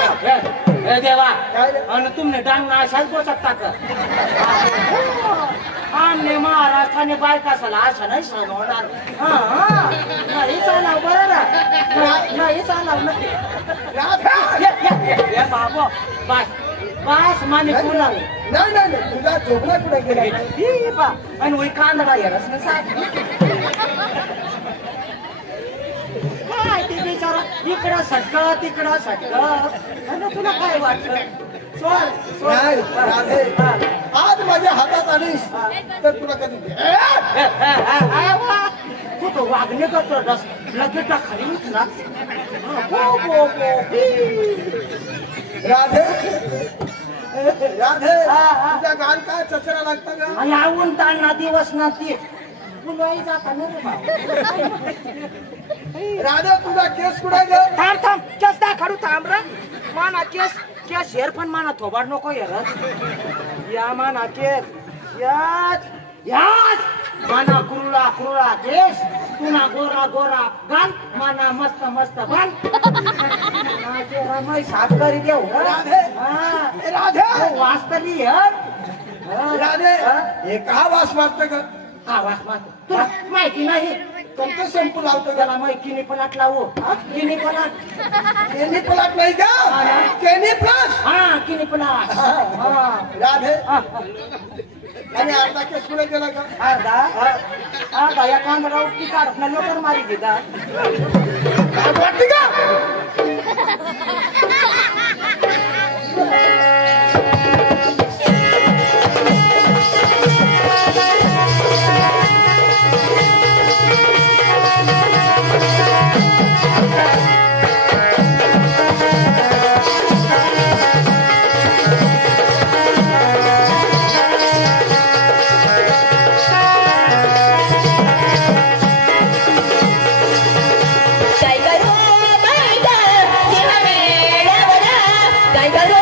ए देवा काय? आणि तुमने डांगना अशाच बोलता का? आमने महाराष्ट्राने बायका सला अशा नाही सांगणार. नाही चालाव बरं ना नाही चालाव नाही. राधा बाबा बस बस माने पुन्हा नाही नाही नाही तुझा झोपडा कुठे गेला? आणि वही कांदा येणार ना साथ काय ते बिचारा इकडं सटक तिकडं सटक. तुला काय वाटतं? नाही राधे आज माझ्या हातात आलीस तर तुला कधी तू तो वागणे करतो लगेच खाली उचला. राधे राधे तुझ्या गाल काय चचरा लागतं का? यावून ताणना दिवस ना ती पुन्हा जाता ना रे बाबा. राधे तुझा केस कुठे ग? थांब थांब केस दाखवू थांब रे. माना केस केस हेर पण माना थोबाड नको हेरच. या माना केस याच याच माना कुरुळा कुरुळा केस पुन्हा गोरा गोरा गाल माना मस्त मस्त बाल. मै साफ करी देऊ राधे राधे वास्तली राधे हे का वास मारतं का? आवाज मारतो तुला माहिती नाही. कोणतं शॅम्पू लावतं का? त्याला माहिती किनी पलाट लावू किनी पलाट. केनी पलाट नाही का? केनी प्लस. हा किनी पलाट. राधे आणि अर्धा केस कुठे गेला का? अर्धा या कांदा उठती काढत ना लोकर मारी देता. काय वाटते का? काय करू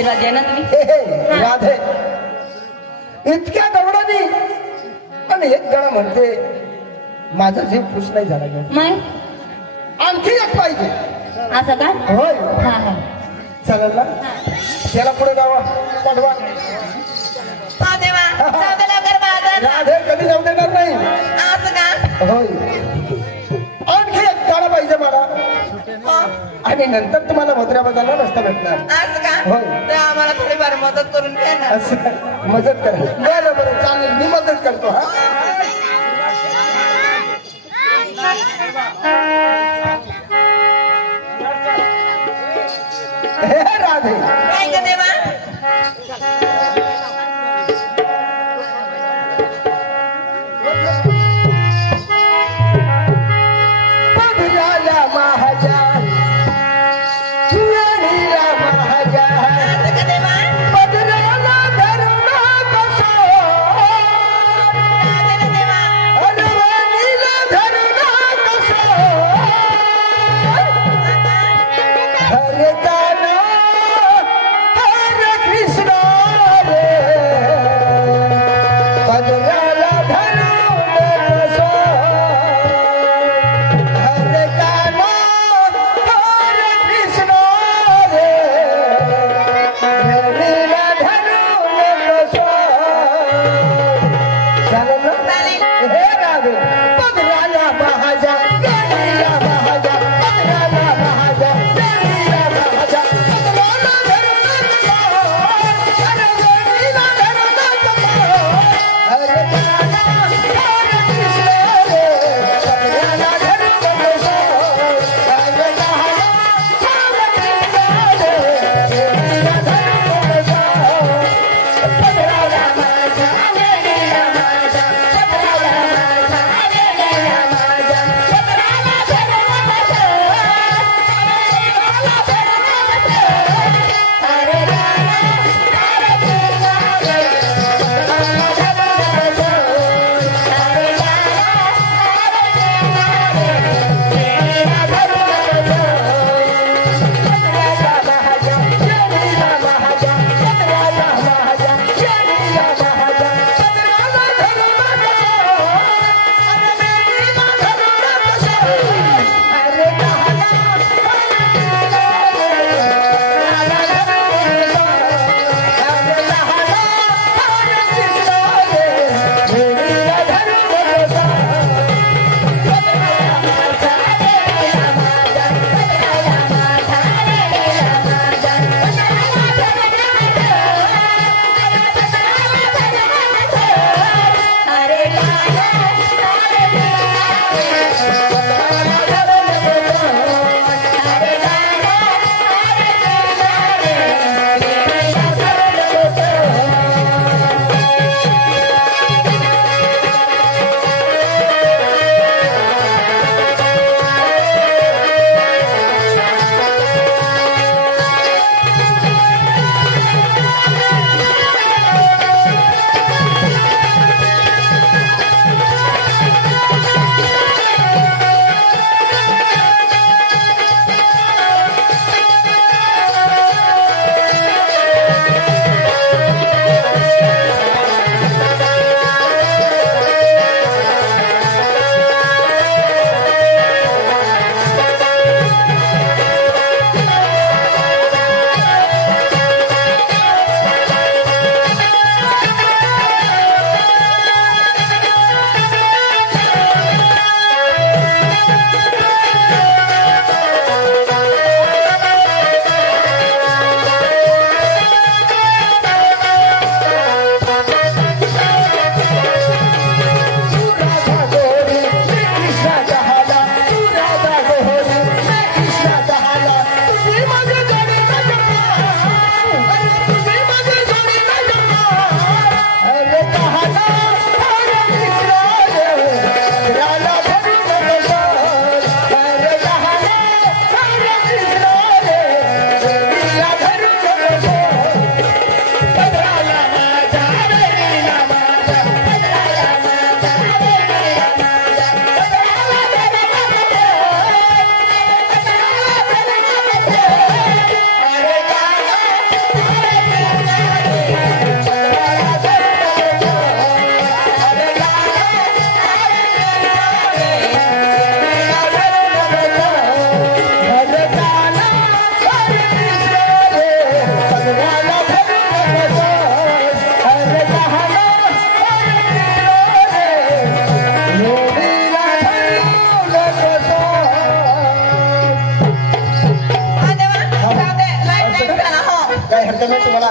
आशीर्वाद द्या ना तुम्ही. हे राधे इतक्या दगडांनी पण एक जण म्हणते माझा जीव खुश नाही झाला ग. मग आणखी एक पाहिजे. असं का? होय हा हा. चालेल ना त्याला पुढे जावा पाठवा. हा देवा जाऊ दे लवकर बाजार. राधे कधी जाऊ देणार नाही. असं का? होय आणखी एक गाडा पाहिजे मला हो. आणि नंतर तुम्हाला मथुरा बाजारला रस्ता भेटणार. असं का? होय. तर आम्हाला थोडीफार मदत करून द्या ना. असं मदत करा. बरं बरं चालेल मी मदत करतो. हा हे राधे काय ग देवा? पगलाला महाजान सुनेरीला महाजान असं का देवा? पगलाला धरणा कसो काय दिलं देवा? अरवणीला धरणा कसो हर गाना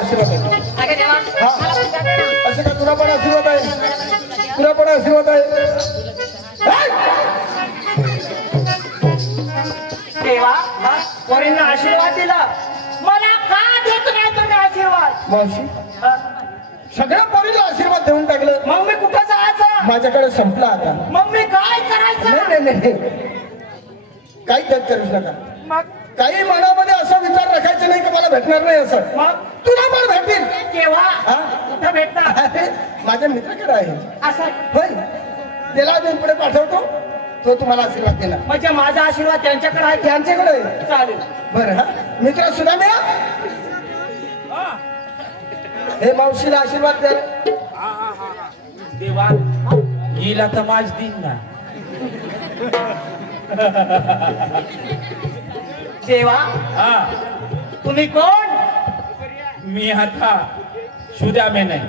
आशीर्वाद आहे. अगं देवा, हा. मला पण द्या ना. असं का तुला पण आशीर्वाद आहे? तुला पण आशीर्वाद आहे? देवा पोरींना आशीर्वाद दिला, मला का देत नाही तुम्ही आशीर्वाद? मावशी हा? सगळ्या पोरीला आशीर्वाद देऊन टाकलं. मग मी कुठं जायचं? माझ्याकडे संपला आता. मग मी काय करायचं? नाही काही त्यात करूच नका. मग काही मनामध्ये असा विचार रखायचा नाही की मला भेटणार नाही असं. मग तुला पण भेटतील. केव्हा? हा? कुठं भेटणार? अरे, माझ्या मित्राकडे आहे. असं होय, त्याला अजून पुढे पाठवतो, तो तुम्हाला आशीर्वाद देणार. म्हणजे माझा आशीर्वाद त्यांच्याकडे आहे? त्यांच्याकडे आहे. चालेल. बरं हा मित्र सुद्धा मिळा. हे मावशीला आशीर्वाद द्या. देवा हिला तर माझ दिन ना. देवा हा तुम्ही कोण? मी आता सुदामे नाही,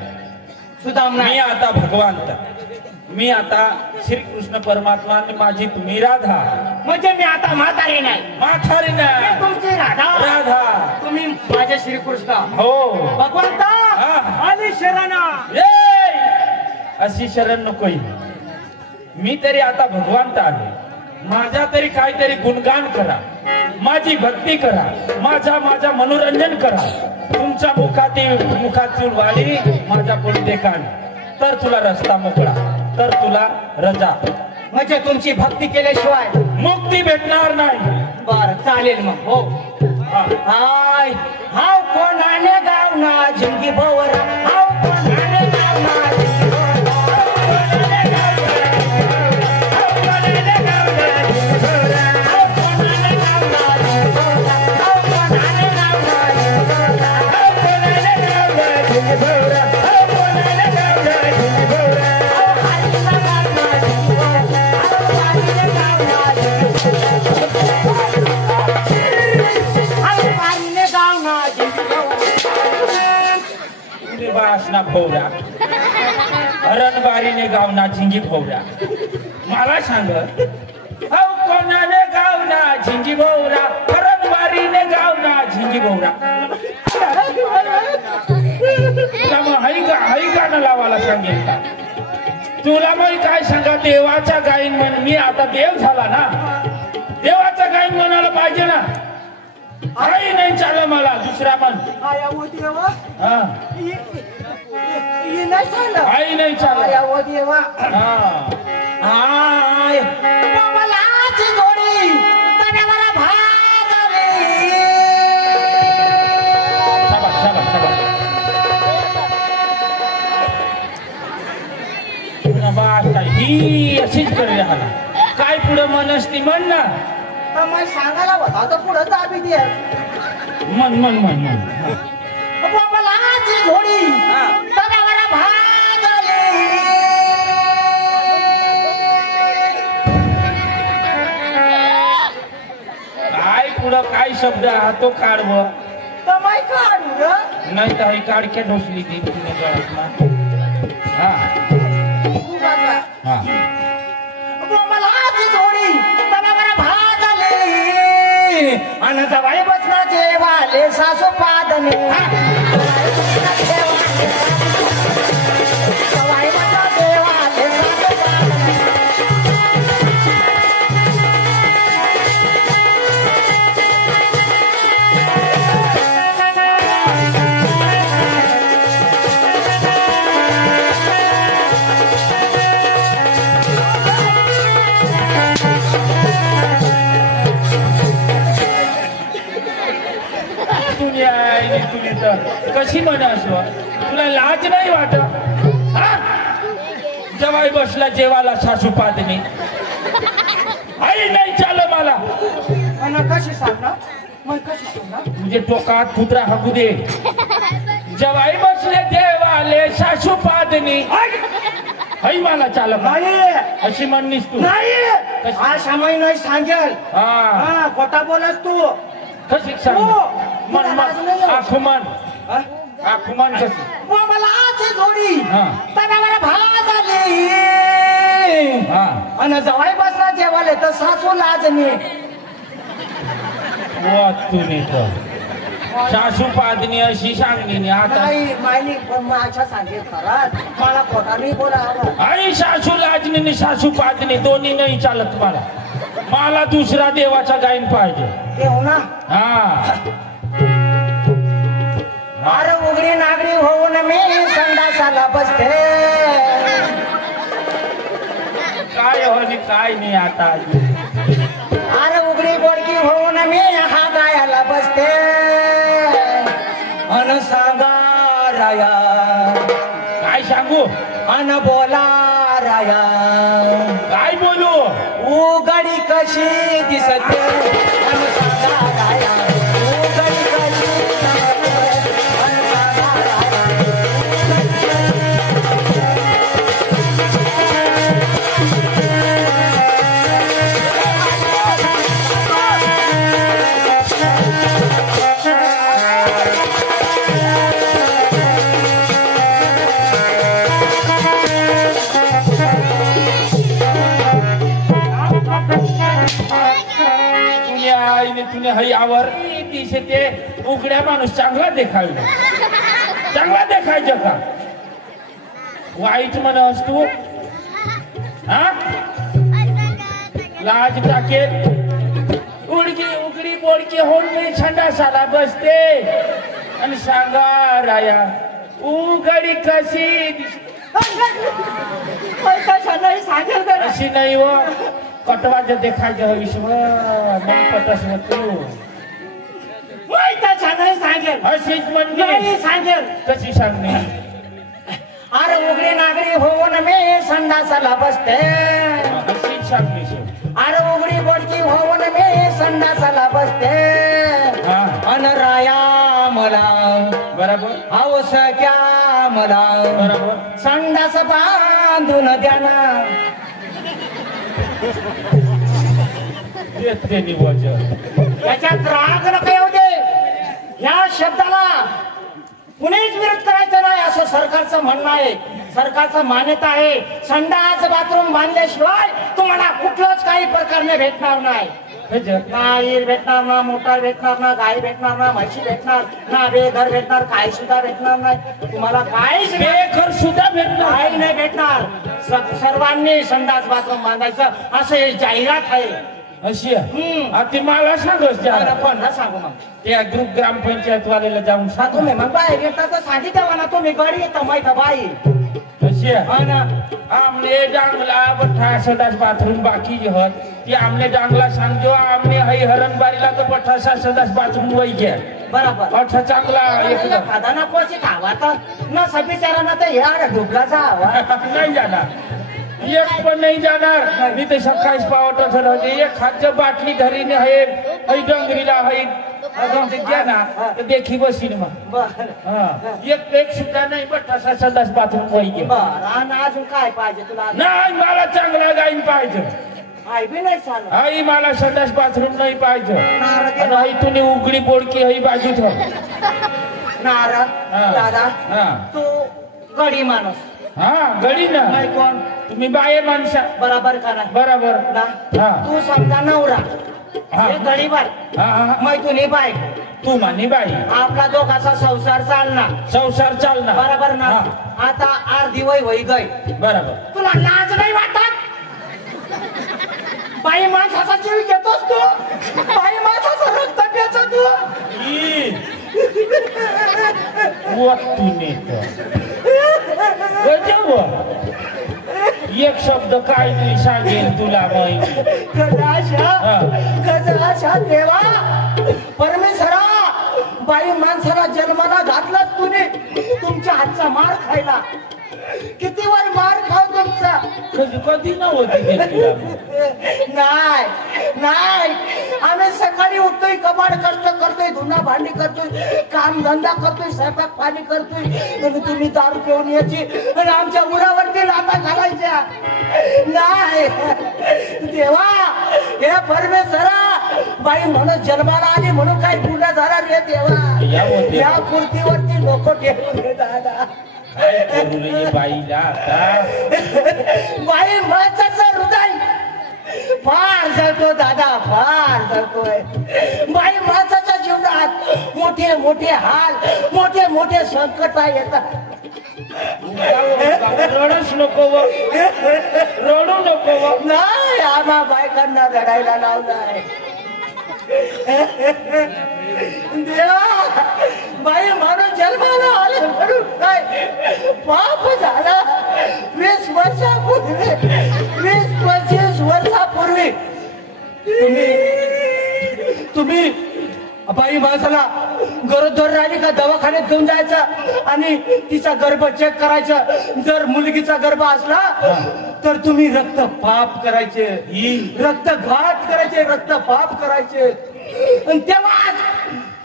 सुदाम मी आता भगवंत, मी आता श्रीकृष्ण परमात्मा आणि माझी तुम्ही राधा. म्हणजे मी आता म्हातारी नाही, म्हातारी मी नाही, तुमची राधा. राधा. तुम्ही माझे श्रीकृष्ण. हो भगवंता हा. आली शरणा. अशी शरण नकोय. मी तरी आता भगवंत आहे. माझा तरी काहीतरी गुणगान करा, माझी भक्ती करा, माझा मनोरंजन करा. तुमच्या मुखातील वाणी माझ्या पुढे देखाण, तर तुला रस्ता मोकळा, तर तुला रजा. म्हणजे तुमची भक्ती केल्याशिवाय मुक्ती भेटणार नाही. बर चालेल मग. हो हा. हाय हाव कोणाने गावना जिंगी भवर, हाव कोणाने गावना जिंगी भवर, हाव कोणाने गावना जिंगी भवर, हाव कोणाने गावना जिंगी भवर, हाव कोणाने गावना जिंगी भवर, हाव कोणाने गावना जिंगी भवर, हाव कोणाने गावना जिंगी भवर, हाव हरीने गावना जिंगी भवर. वासना भोवऱ्या, रणबारीने गावना झिंगी भोवऱ्या. मला सांग, औ कोणाने गावना झिंगी भोवरा, रणबारीने गावना झिंगी भोवरा. तुला मग हाई गाणं लावायला सांगेल का? तुला मग काय सांगा, देवाचा गायन म्हण. मी आता देव झाला ना, देवाचा गायन म्हणायला पाहिजे ना. आई नाही चाललं मला दुसरा मन. आया ओ देवा, हा ही नाही चाललं. आई नाही चाललं. आया ओ देवा, हा आय कमलाची जोडी तण्यावर भागले. शाबास, शाबास, शाबास. बास काय ही अशीच करी राहणार. काय पुढे मन असती म्हण ना. तर मग सांगायला होता तर पुढं दाबी दे. मन मन मन मन. कमलाची जोडी तण्यावर भागले. काय पुढं काय शब्द हा तो काढव. तर मग काढू ग. नाही तर ही काडक्या ढोसली ती तिने गळ्यात. हा तू बघा. हा कमलाची जोडी तण्यावर भागले. आणि जवळ बसला जेवाले सासू पादने. जवळ बसला जेवाले सासू पादने. तुली तर कशी म्हणा असो. तुला लाज नाही वाटत? हा? जवाई बसला जेवाला सासू पादनी. आई नाही चाल मला. आणि कशी सांगणार? मग कशी सांगणार? म्हणजे टोकात कुत्रा हाकू दे. जवाई बसले देवाले सासू पादनी. आई मला चाल नाही अशी म्हणलीस तू. नाही हा समय नाही सांगेल. हा हा खोटा बोलस तू. कशी सांग. मन मन आखुमान हा? आखुमान कशी. मला आजची जोडी हा. तव्यावर भात आली. हा आणि जवळ बसला जेवाले तर सासू लाजनी. वा तू नाही तर सासू पादनी अशी सांगली नाही आता नाही मायली पण माझ्या सांगेल खरंच मला पोटाने बोला आई सासू लाजनी सासू पादनी दोन्ही नाही चालत मला मला दुसरा देवाचा गायन पाहिजे देऊ ना हा अरे उघडी नागरी होऊन मी संडासाला बसते काय हो आणि काय नाही आता अरे उघडी बोडकी होऊन मी हा गायाला बसते अन सांगा राया काय सांगू अन बोला राया काय बोलू उघडी कशी दिसते अन सांगा राया उघडी कशी दिसते अन सांगा राया तुने हयावर दिसे ते उघड्या माणूस चांगला देखायला चांगला देखायचं का वाईट म्हणस तू हा लाज टाकेल उघडी बोडकी होऊन मी संडासाला बसते आणि सांगा राया उघडी कशी नाही सांगेल का अशी नाही व कटवाचं देखायचं विश्व नाही पटस तू नाही सांगेल अशीच म्हणली नाही सांगेल कशी सांगणे अरे उघडी नागरी होऊन मी संडासाला बसते अशीच सांगली अरे उघडी बोडकी होऊन मी संडासाला बसते हा अन राया मला बरोबर हौस क्या मला बरोबर संडास बांधून द्या ना येते निवज याच्यात राग नका येऊ दे या शब्दाला कुणीच विरोध करायचा नाही असं सरकारचं म्हणणं आहे सरकारचं मान्यता आहे संडास बाथरूम बांधल्याशिवाय तुम्हाला कुठलंच काही प्रकारने भेटणार नाही ना ईर भेटणार ना मोटार भेटणार ना गाय भेटणार ना म्हशी भेटणार ना बेघर भेटणार काही सुद्धा भेटणार नाही तुम्हाला काहीच बेघर सुद्धा भेटणार काही नाही भेटणार सर्वांनी संडास बाथरूम बांधायचं असं हे जाहिरात आहे अशी ती मला सांगस पण ना सांगू मग त्या ग्रुप ग्रामपंचायत वाल्याला जाऊन सांग तुम्ही मग बाहेर येता तर सांगितलं ना तुम्ही गडी येता माहित बाई अशी आमने डांगला बठा संडास बाथरूम बाकी जे होत ती आमने डांगला सांगतो आमने हई हरणबारीला तो बठासा संडास बाथरूम वही घ्या बरोबर अठा चांगला एकदम खादाना कोची खावा तर न सबिचारांना तर यार ढोकला जावा नाही जाणार एक पण नाही जाणार मी ते सकाळी पावट होते एक खाद्य बाटली धरीने आहे डोंगरीला आहे घ्या ना तर देखी बसीन मग एक सुद्धा नाही बठासा संडास बाथरूम वही घ्या आणि अजून काय पाहिजे तुला नाही मला चांगला गाईन पाहिजे आई बी नाही चालत आई मला संडास बाथरूम नाही पाहिजे आणि आई तुम्ही उघडी बोडकी ही बाजू नारा दादा तू गडी माणूस हा गडी ना नाही कोण तुम्ही बाये माणसा बरोबर करा बरोबर ना तू समजा नवरा हे गडी बाय मैथुनी बाय तू मानी बाई आपला दोघाचा संसार चालणार बरोबर ना आता अर्धी वय वय गई बरोबर तुला लाज नाही वाटत बाई माणसाचा जीव घेतोस तू बाई माणसाचा रक्त प्यायचा तू एक शब्द काय नाही सांगेल तुला माहिती गजाशा देवा परमेश्वरा बाई माणसाला जन्माला घातलाच तुम्ही तुमच्या हातचा मार खायला किती वर मार खाऊ तुमचा कधी नव्हती नाही आम्ही सकाळी उठतोय कबाड कष्ट करतोय धुना भांडी करतोय काम धंदा करतोय स्वयंपाक पाणी करतोय आणि तुम्ही दारू पिऊन यायची आणि आमच्या उरावरती लाथा घालायच्या नाही देवा हे परमेश्वरा बाई म्हणून जन्माला आली म्हणून काही गुन्हा झाला रे देवा या मूर्तीवरती लोक ठेवून दादा बाईला बाई माणसाचं हृदय फार जळतो दादा फार जळतोय बाई माणसाच्या जीवनात मोठे मोठे हाल, मोठे मोठे संकट येतात. रडूच नको व, रडू नको व. नाही, आम्हा बायकांना रडायला लावलाय. देवा, बाई माणूस जन्माला आले म्हणून काय पाप झाला. 20 वर्षापूर्वी, 20-25 वर्षापूर्वी तुम्ही बाई माणसाला गरोदर राहिली का दवाखान्यात घेऊन जायचं आणि तिचा गर्भ चेक करायचं. जर मुलगीचा गर्भ असला तर तुम्ही रक्त पाप करायचे, रक्तघात करायचे, रक्त पाप करायचे. आणि तेव्हा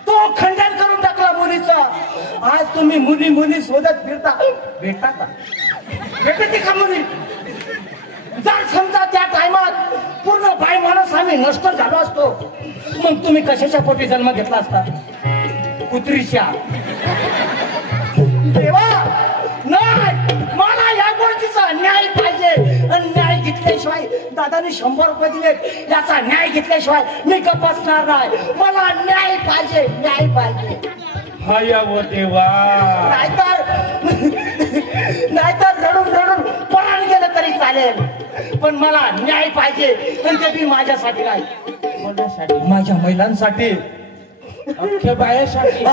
तो खंडन करून टाकला मुलीचा. आज तुम्ही मुली मुली शोधत फिरता. भेटता का? भेटते का मुली? जर समजा त्या टायमात पूर्ण बाई माणूस आम्ही नष्ट झालो असतो, मग तुम्ही कशाच्या पोटी जन्म घेतला असता? कुत्रीच्या. देवा, नाही, मला या गोष्टीचा न्याय पाहिजे. आणि न्याय घेतल्याशिवाय दादाने 100 रुपये दिले, याचा न्याय घेतल्याशिवाय मी गप्प बसणार नाही. मला न्याय पाहिजे, न्याय पाहिजे. हाया व देवा, नाहीतर रडून रडून पळून गेलं तरी चालेल, पण मला न्याय पाहिजे. पण ते बी माझ्यासाठी नाही, कोणासाठी? माझ्या महिलांसाठी, अख्ख्या बायासाठी.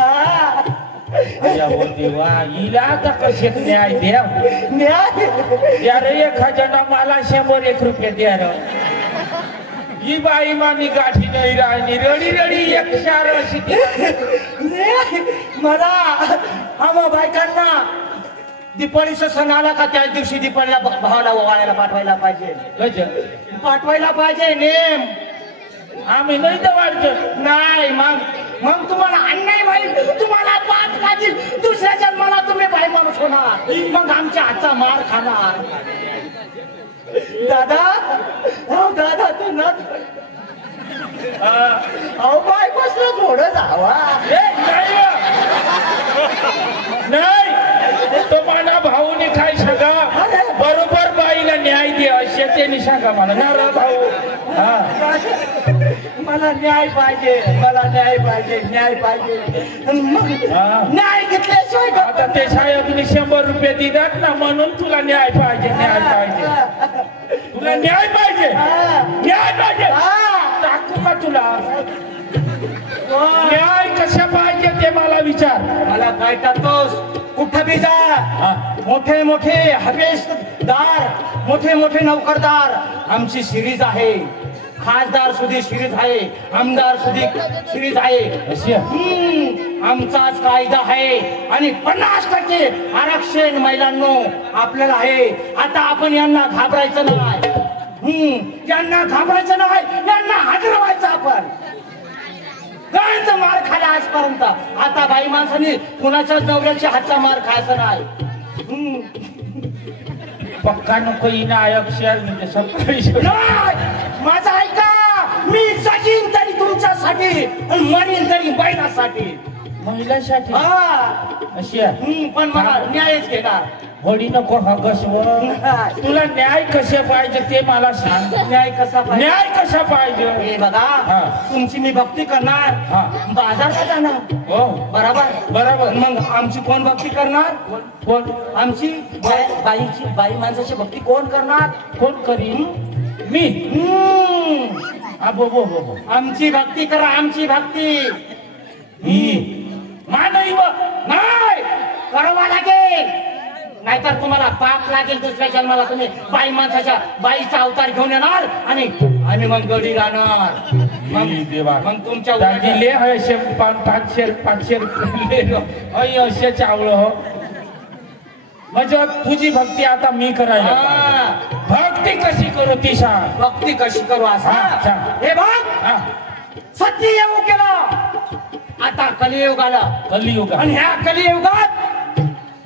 हाया व देवा, हिला आता कसे न्याय द्या? न्याय यार एखाद्यानं मला 101 रुपये द्या र. ही बाई मानी गाठी नाही राहिली, रडी रडी एक शार अशी. मला आम्हा बायकांना दिपाळीचा सण आला का त्याच दिवशी दिपाळीला भावाला ओवाळायला पाठवायला पाहिजे. पाठवायला पाहिजे नेम. आम्ही नाही तर वाढतो. नाही, मग तुम्हाला अन्याय होईल, तुम्हाला पाप लागेल. दुसऱ्या जन्माला तुम्ही बाई माणूस होणार, मग आमच्या हातचा मार खाणार. दादा, हो दादा, तू ना अहो बाय बसलं थोडं जावा. नाही, तो माना भाऊनी काय सांगा, बरोबर बाईला न्याय दे असे त्याने सांगा मला. ना भाऊ, मला न्याय पाहिजे, मला न्याय पाहिजे, न्याय पाहिजे. मग न्याय घेतल्याशिवाय आता ते साहेबनी 100 रुपये दिलात ना, म्हणून तुला न्याय पाहिजे, न्याय पाहिजे. तुला न्याय पाहिजे, न्याय पाहिजे. टाकू का तुला? न्याय कशा पाहिजे ते मला विचार. मला काय टाकतोस? कुठं बी जा, मोठे मोठे हवेशदार, मोठे मोठे नौकरदार आमची सिरीज आहे. खासदार सुधी सिरीज आहे, आमदार सुधी सिरीज आहे. आमचाच कायदा आहे आणि 50% आरक्षण महिलांनो आपल्याला आहे. आता आपण यांना घाबरायचं नाही, यांना घाबरायचं नाही, यांना हादरवायचं. आपण गायचा मार खाला आजपर्यंत. आता बाई माणसाने कुणाच्याच नवऱ्याच्या हातचा मार खायचा नाही. पक्का नको हिना अक्षर म्हणजे सगळी. माझा ऐका, मी जगीन तरी तुमच्यासाठी आणि मरीन तरी महिलासाठी, महिलासाठी. अशी पण मला न्यायच घेणार. होडी नको हगसवर. तुला न्याय कसे पाहिजे ते मला सांग. न्याय कसा पाहिजे? न्याय कसा पाहिजे? हे बघा, तुमची मी भक्ती करणार, बाजारला जाणार. हो, बरोबर बरोबर. मग आमची कोण भक्ती करणार? कोण? आमची बाईची, बाई माणसाची भक्ती कोण करणार? कोण करीन? मी. आमची भक्ती करा, आमची भक्ती. नाही करावा लागेल, नाहीतर तुम्हाला पाप लागेल. दुसऱ्या जन्माला तुम्ही बाई माणसाच्या बाईचा अवतार घेऊन येणार आणि मग गडी राहणार. मग तुमच्या 500 रुपये असे चावलं हो. म्हणजे तुझी भक्ती आता मी करायला. भक्ती कशी करू ती सांग. भक्ती कशी करू असा? हे बघ, सत्य येऊ केलं, आता कलियुग आलं. कलियुग. आणि ह्या कलियुगात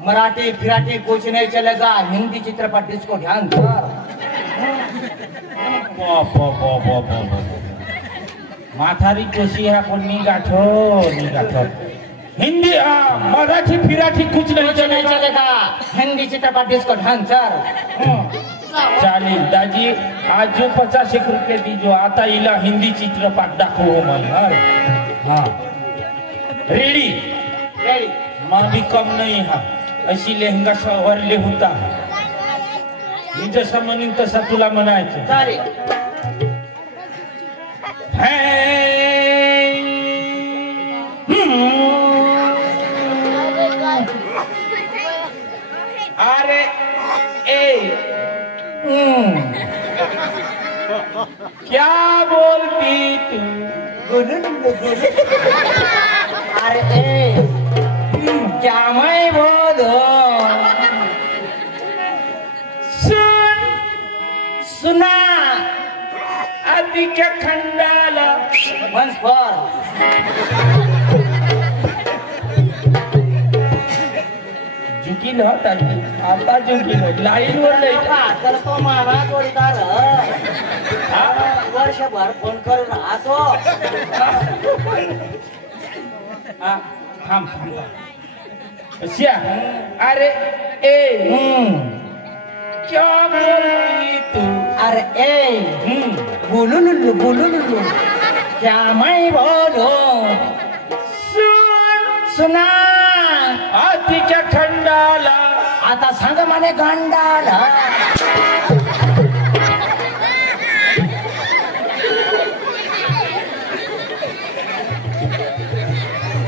मराठी फिराठी कुछ नहीं चलेगा. हिंदी चित्रपट डिस्को ध्यान कर. माथारी कोशी ह्या कोणी गाठो हिंदी मराठी फिराठी कुछ नहीं चलेगा. हिंदी चित्रपट डिस्को ध्यान कर. चालेल दाजी, आज जो 50 रुपये दीजो. आता हिला हिंदी चित्रपट दाखव मला. हा, रेडी. रेडी माँ भी कम नहीं हा अशी लेहंगा वरले होता मी जसं म्हणीन तसा तुला म्हणायचं चालेल अरे ए क्या बोलती तू अरे ए क्या मैं बोलो सुन सुना आदि क्या खंडाला वंस फॉर झुकील होता आता झुकील लाईन वर नाही तर तो मला जोडीदार वर्षभर फोन करून राहतो थांब श्या अरे ए क्या बोलती तू अरे ए बोलू लुल्लू क्या मैं बोलो सुना आतीच्या खंडाला आता सांग म्हणे गांडाला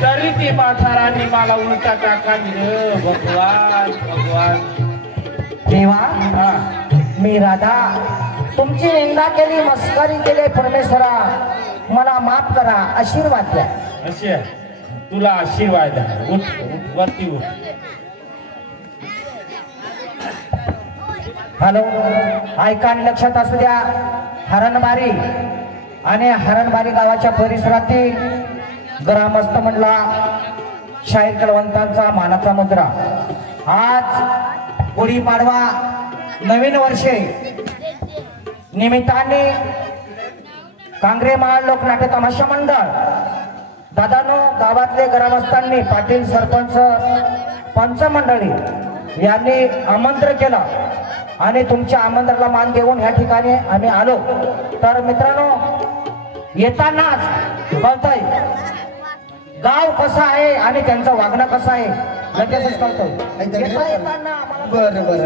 तरी ती म्हातारांनी मला उलटा टाका दिलं भगवान भगवान देवा मी राधा तुमची निंदा केली मस्करी केली परमेश्वरा मला माफ करा आशीर्वाद द्या अशी आहे. तुला आशीर्वाद आहे. उठ उठ वरती उठ हॅलो ऐका आणि लक्षात असू द्या हरणबारी आणि हरणबारी गावाच्या परिसरातील ग्रामस्थ म्हणला शाहीर कलवंतांचा मानाचा मुद्रा आज गुढीपाडवा नवीन वर्षे निमित्ताने कांग्रे महाड लोकनाट्य तमाशा मंडळ दादानो गावातले ग्रामस्थांनी पाटील सरपंच पंचमंडळी यांनी आमंत्रण केलं आणि तुमच्या आमंत्रणाला मान देऊन या ठिकाणी आम्ही आलो तर मित्रांनो येतानाच कळतंय गाव कसं आहे आणि त्यांचं वागणं कसं आहे लगेचच कळतंय येताना बर बर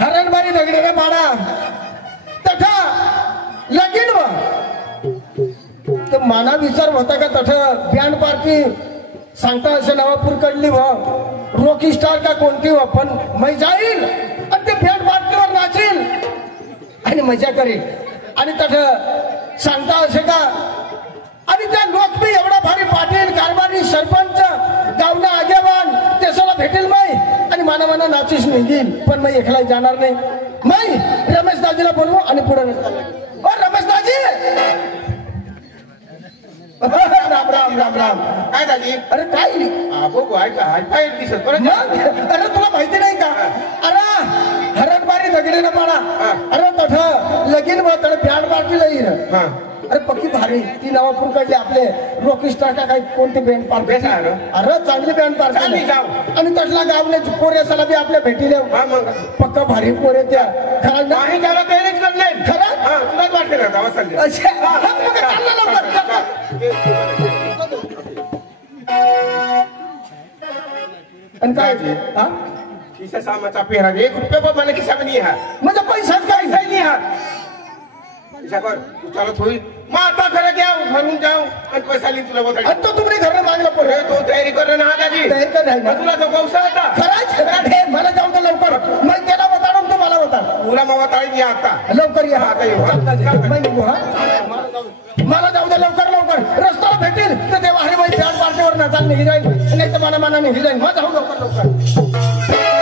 हरणबारी दगडीने पाडा तठा लगीन तर माना विचार होता का तठ बँड पार्टी सांगता असे नवापूर कडली रॉकी स्टार का कोणती पण मै जाईल आणि ते बँड पार्टीवर नाचील आणि मजा करेल आणि तठ सांगता असे का आणि त्या लोक बी एवढा भारी पाटील कारभारी सरपंच गावना आगेवान त्याला भेटेल मै आणि माना माना नाचीस निघील पण मी एकला जाणार नाही मै रमेश दाजीला बोलवू आणि पुढे रमेश दाजी राम राम राम राम काय दाजी अरे काय दिसत अरे तुला माहिती नाही का अरे हरणबारी दगडीनं पाडा अरे तठ लगीन बघ बँड पार्टीला येईल अरे पक्की भारी ती नवापूर कडली आपले रॉकी स्टार का काही कोणती बँड पार्टी अरे चांगली बँड पार्टी आणि तसला गावने पोरे सला बी आपल्या भेटी देऊ पक्का भारी पोरे त्या खरं तुलाच वाटते ना गावात सांगते आणि काय खिसा सामाचा पेरा ₹1 पण मला खिशामध्ये हा म्हणजे पैसा काय नाही हा खिसा कर तू चालत होईल मग आता खरं घ्या घरून जाऊ आणि पैसा लिहिन तुला बोलता तो तुम्ही घर मागला पोरे तो तयारी कर ना दादी तयारी कर राहील तुला तो पाऊसा होता खरंच मला जाऊ दे लवकर मग त्याला बताडून तू मला बता तुला मग ताळी या आता लवकर या आता येऊ मला जाऊ दे लवकर लवकर रस्त्याला भेटेल तर तेव्हा हरे बाई बँड पार्टीवर नाचायला निघी जाईल नाही तर मला मना निघी जाईल मग जाऊ लवकर लवकर